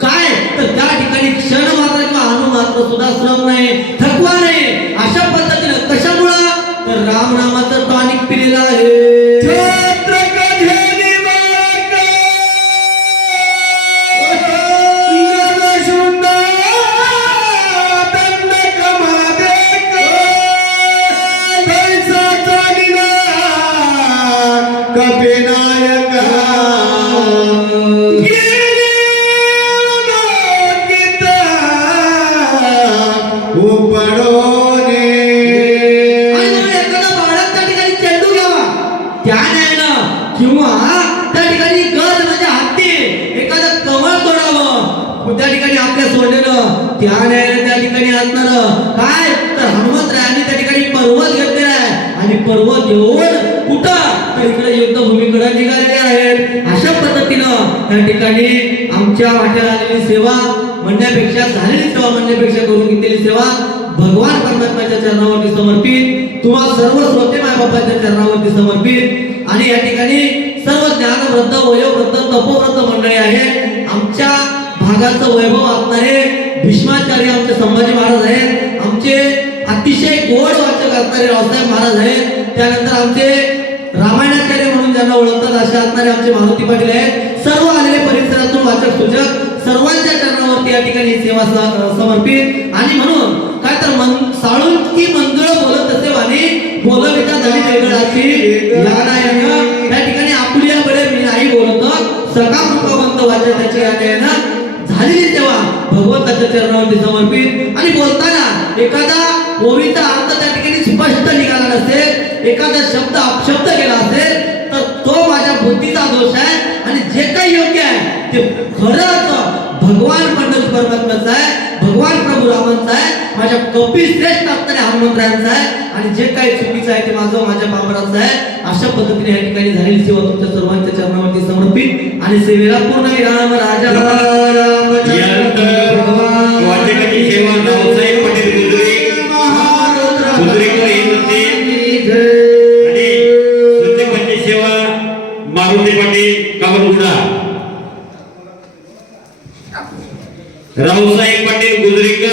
काय तर त्या ठिकाणी क्षण मात्र किंवा अणु मात्र सुद्धा श्रम नाही थकवा नाही अशा पद्धतीनं कशामुळं तर राम नामाचं टॉनिक पिलेलं आहे छत्र कधेली बाळक गणशुंड दंडक महादेक कैसा चालिला कपिनायक उपडोने आणि म्हणून एखादा बाळक त्या ठिकाणी चेंडू घ्यावा त्याने आहे ना किंवा त्या ठिकाणी गज म्हणजे हत्ती एखादं कमळ तोडावं त्या ठिकाणी आपल्या सोडलेलं त्याने त्या ठिकाणी असणार काय तर हनुमंतरायांनी त्या ठिकाणी पर्वत घेतलेला आहे आणि पर्वत घेऊन कुठं तर इकडे युद्धभूमीकडे निघालेले आहेत अशा पद्धतीनं त्या ठिकाणी आमच्या वाट्याला आलेली सेवा म्हणण्यापेक्षा झालेली सेवा म्हणण्यापेक्षा करून घेतलेली सेवा भगवान परमात्म्याच्या चरणावरती समर्पित तुम्हा सर्व श्रोते मायबापाच्या चरणावरती समर्पित आणि या ठिकाणी सर्व ज्ञानवृद्ध वयोवृद्ध तपोवृद्ध मंडळी आहे आमच्या भागाचं वैभव असणारे भीष्माचार्य आमचे संभाजी महाराज आहेत आमचे अतिशय गोड वाचक असणारे रावसाहेब महाराज आहेत त्यानंतर आमचे रामायणाचार्य म्हणून ज्यांना ओळखतात असे असणारे आमचे मारुती पाटील आहेत सर्व आलेले परिसरातून वाचक सूचक सर्वांच्या चरणावरती या ठिकाणी सेवा समर्पित आणि म्हणून काय तर साळून की मंजुळ बोलत असे वाणी बोलविता धनी वेगळाची या ठिकाणी आपुलिया बळे मी नाही बोलतो सका कृपावंत वाचनाची याने झालेली सेवा भगवंताच्या चरणावरती समर्पित आणि बोलताना एखादा ओवीचा अर्थ त्या ठिकाणी स्पष्ट निघाला नसेल एखादा शब्द अपशब्द केला असेल तर तो माझ्या बुद्धीचा दोष आहे आणि जे काही योग्य आहे ते खरंच भगवान पंडित परमात्म्याचं आहे, भगवान प्रभू रामांचं आहे, माझ्या कपिश्रेष्ठ असणाऱ्या हनुमंतरायांचं आहे आणि जे काही चुकीचं आहे ते माझ्या बाबराचं आहे. अशा पद्धतीने या ठिकाणी झालेली सेवा तुमच्या सर्वांच्या चरणावरती समर्पित आणि सेवेला पूर्ण विराम राजा वाचकाची सेवा रावसाहेब पटेल गुजरी गुजरीकर येत होते आणि सुद्देवाची सेवा मारुती पाटील कावरगुडा. रावसाहेब पाटील गुजरीकर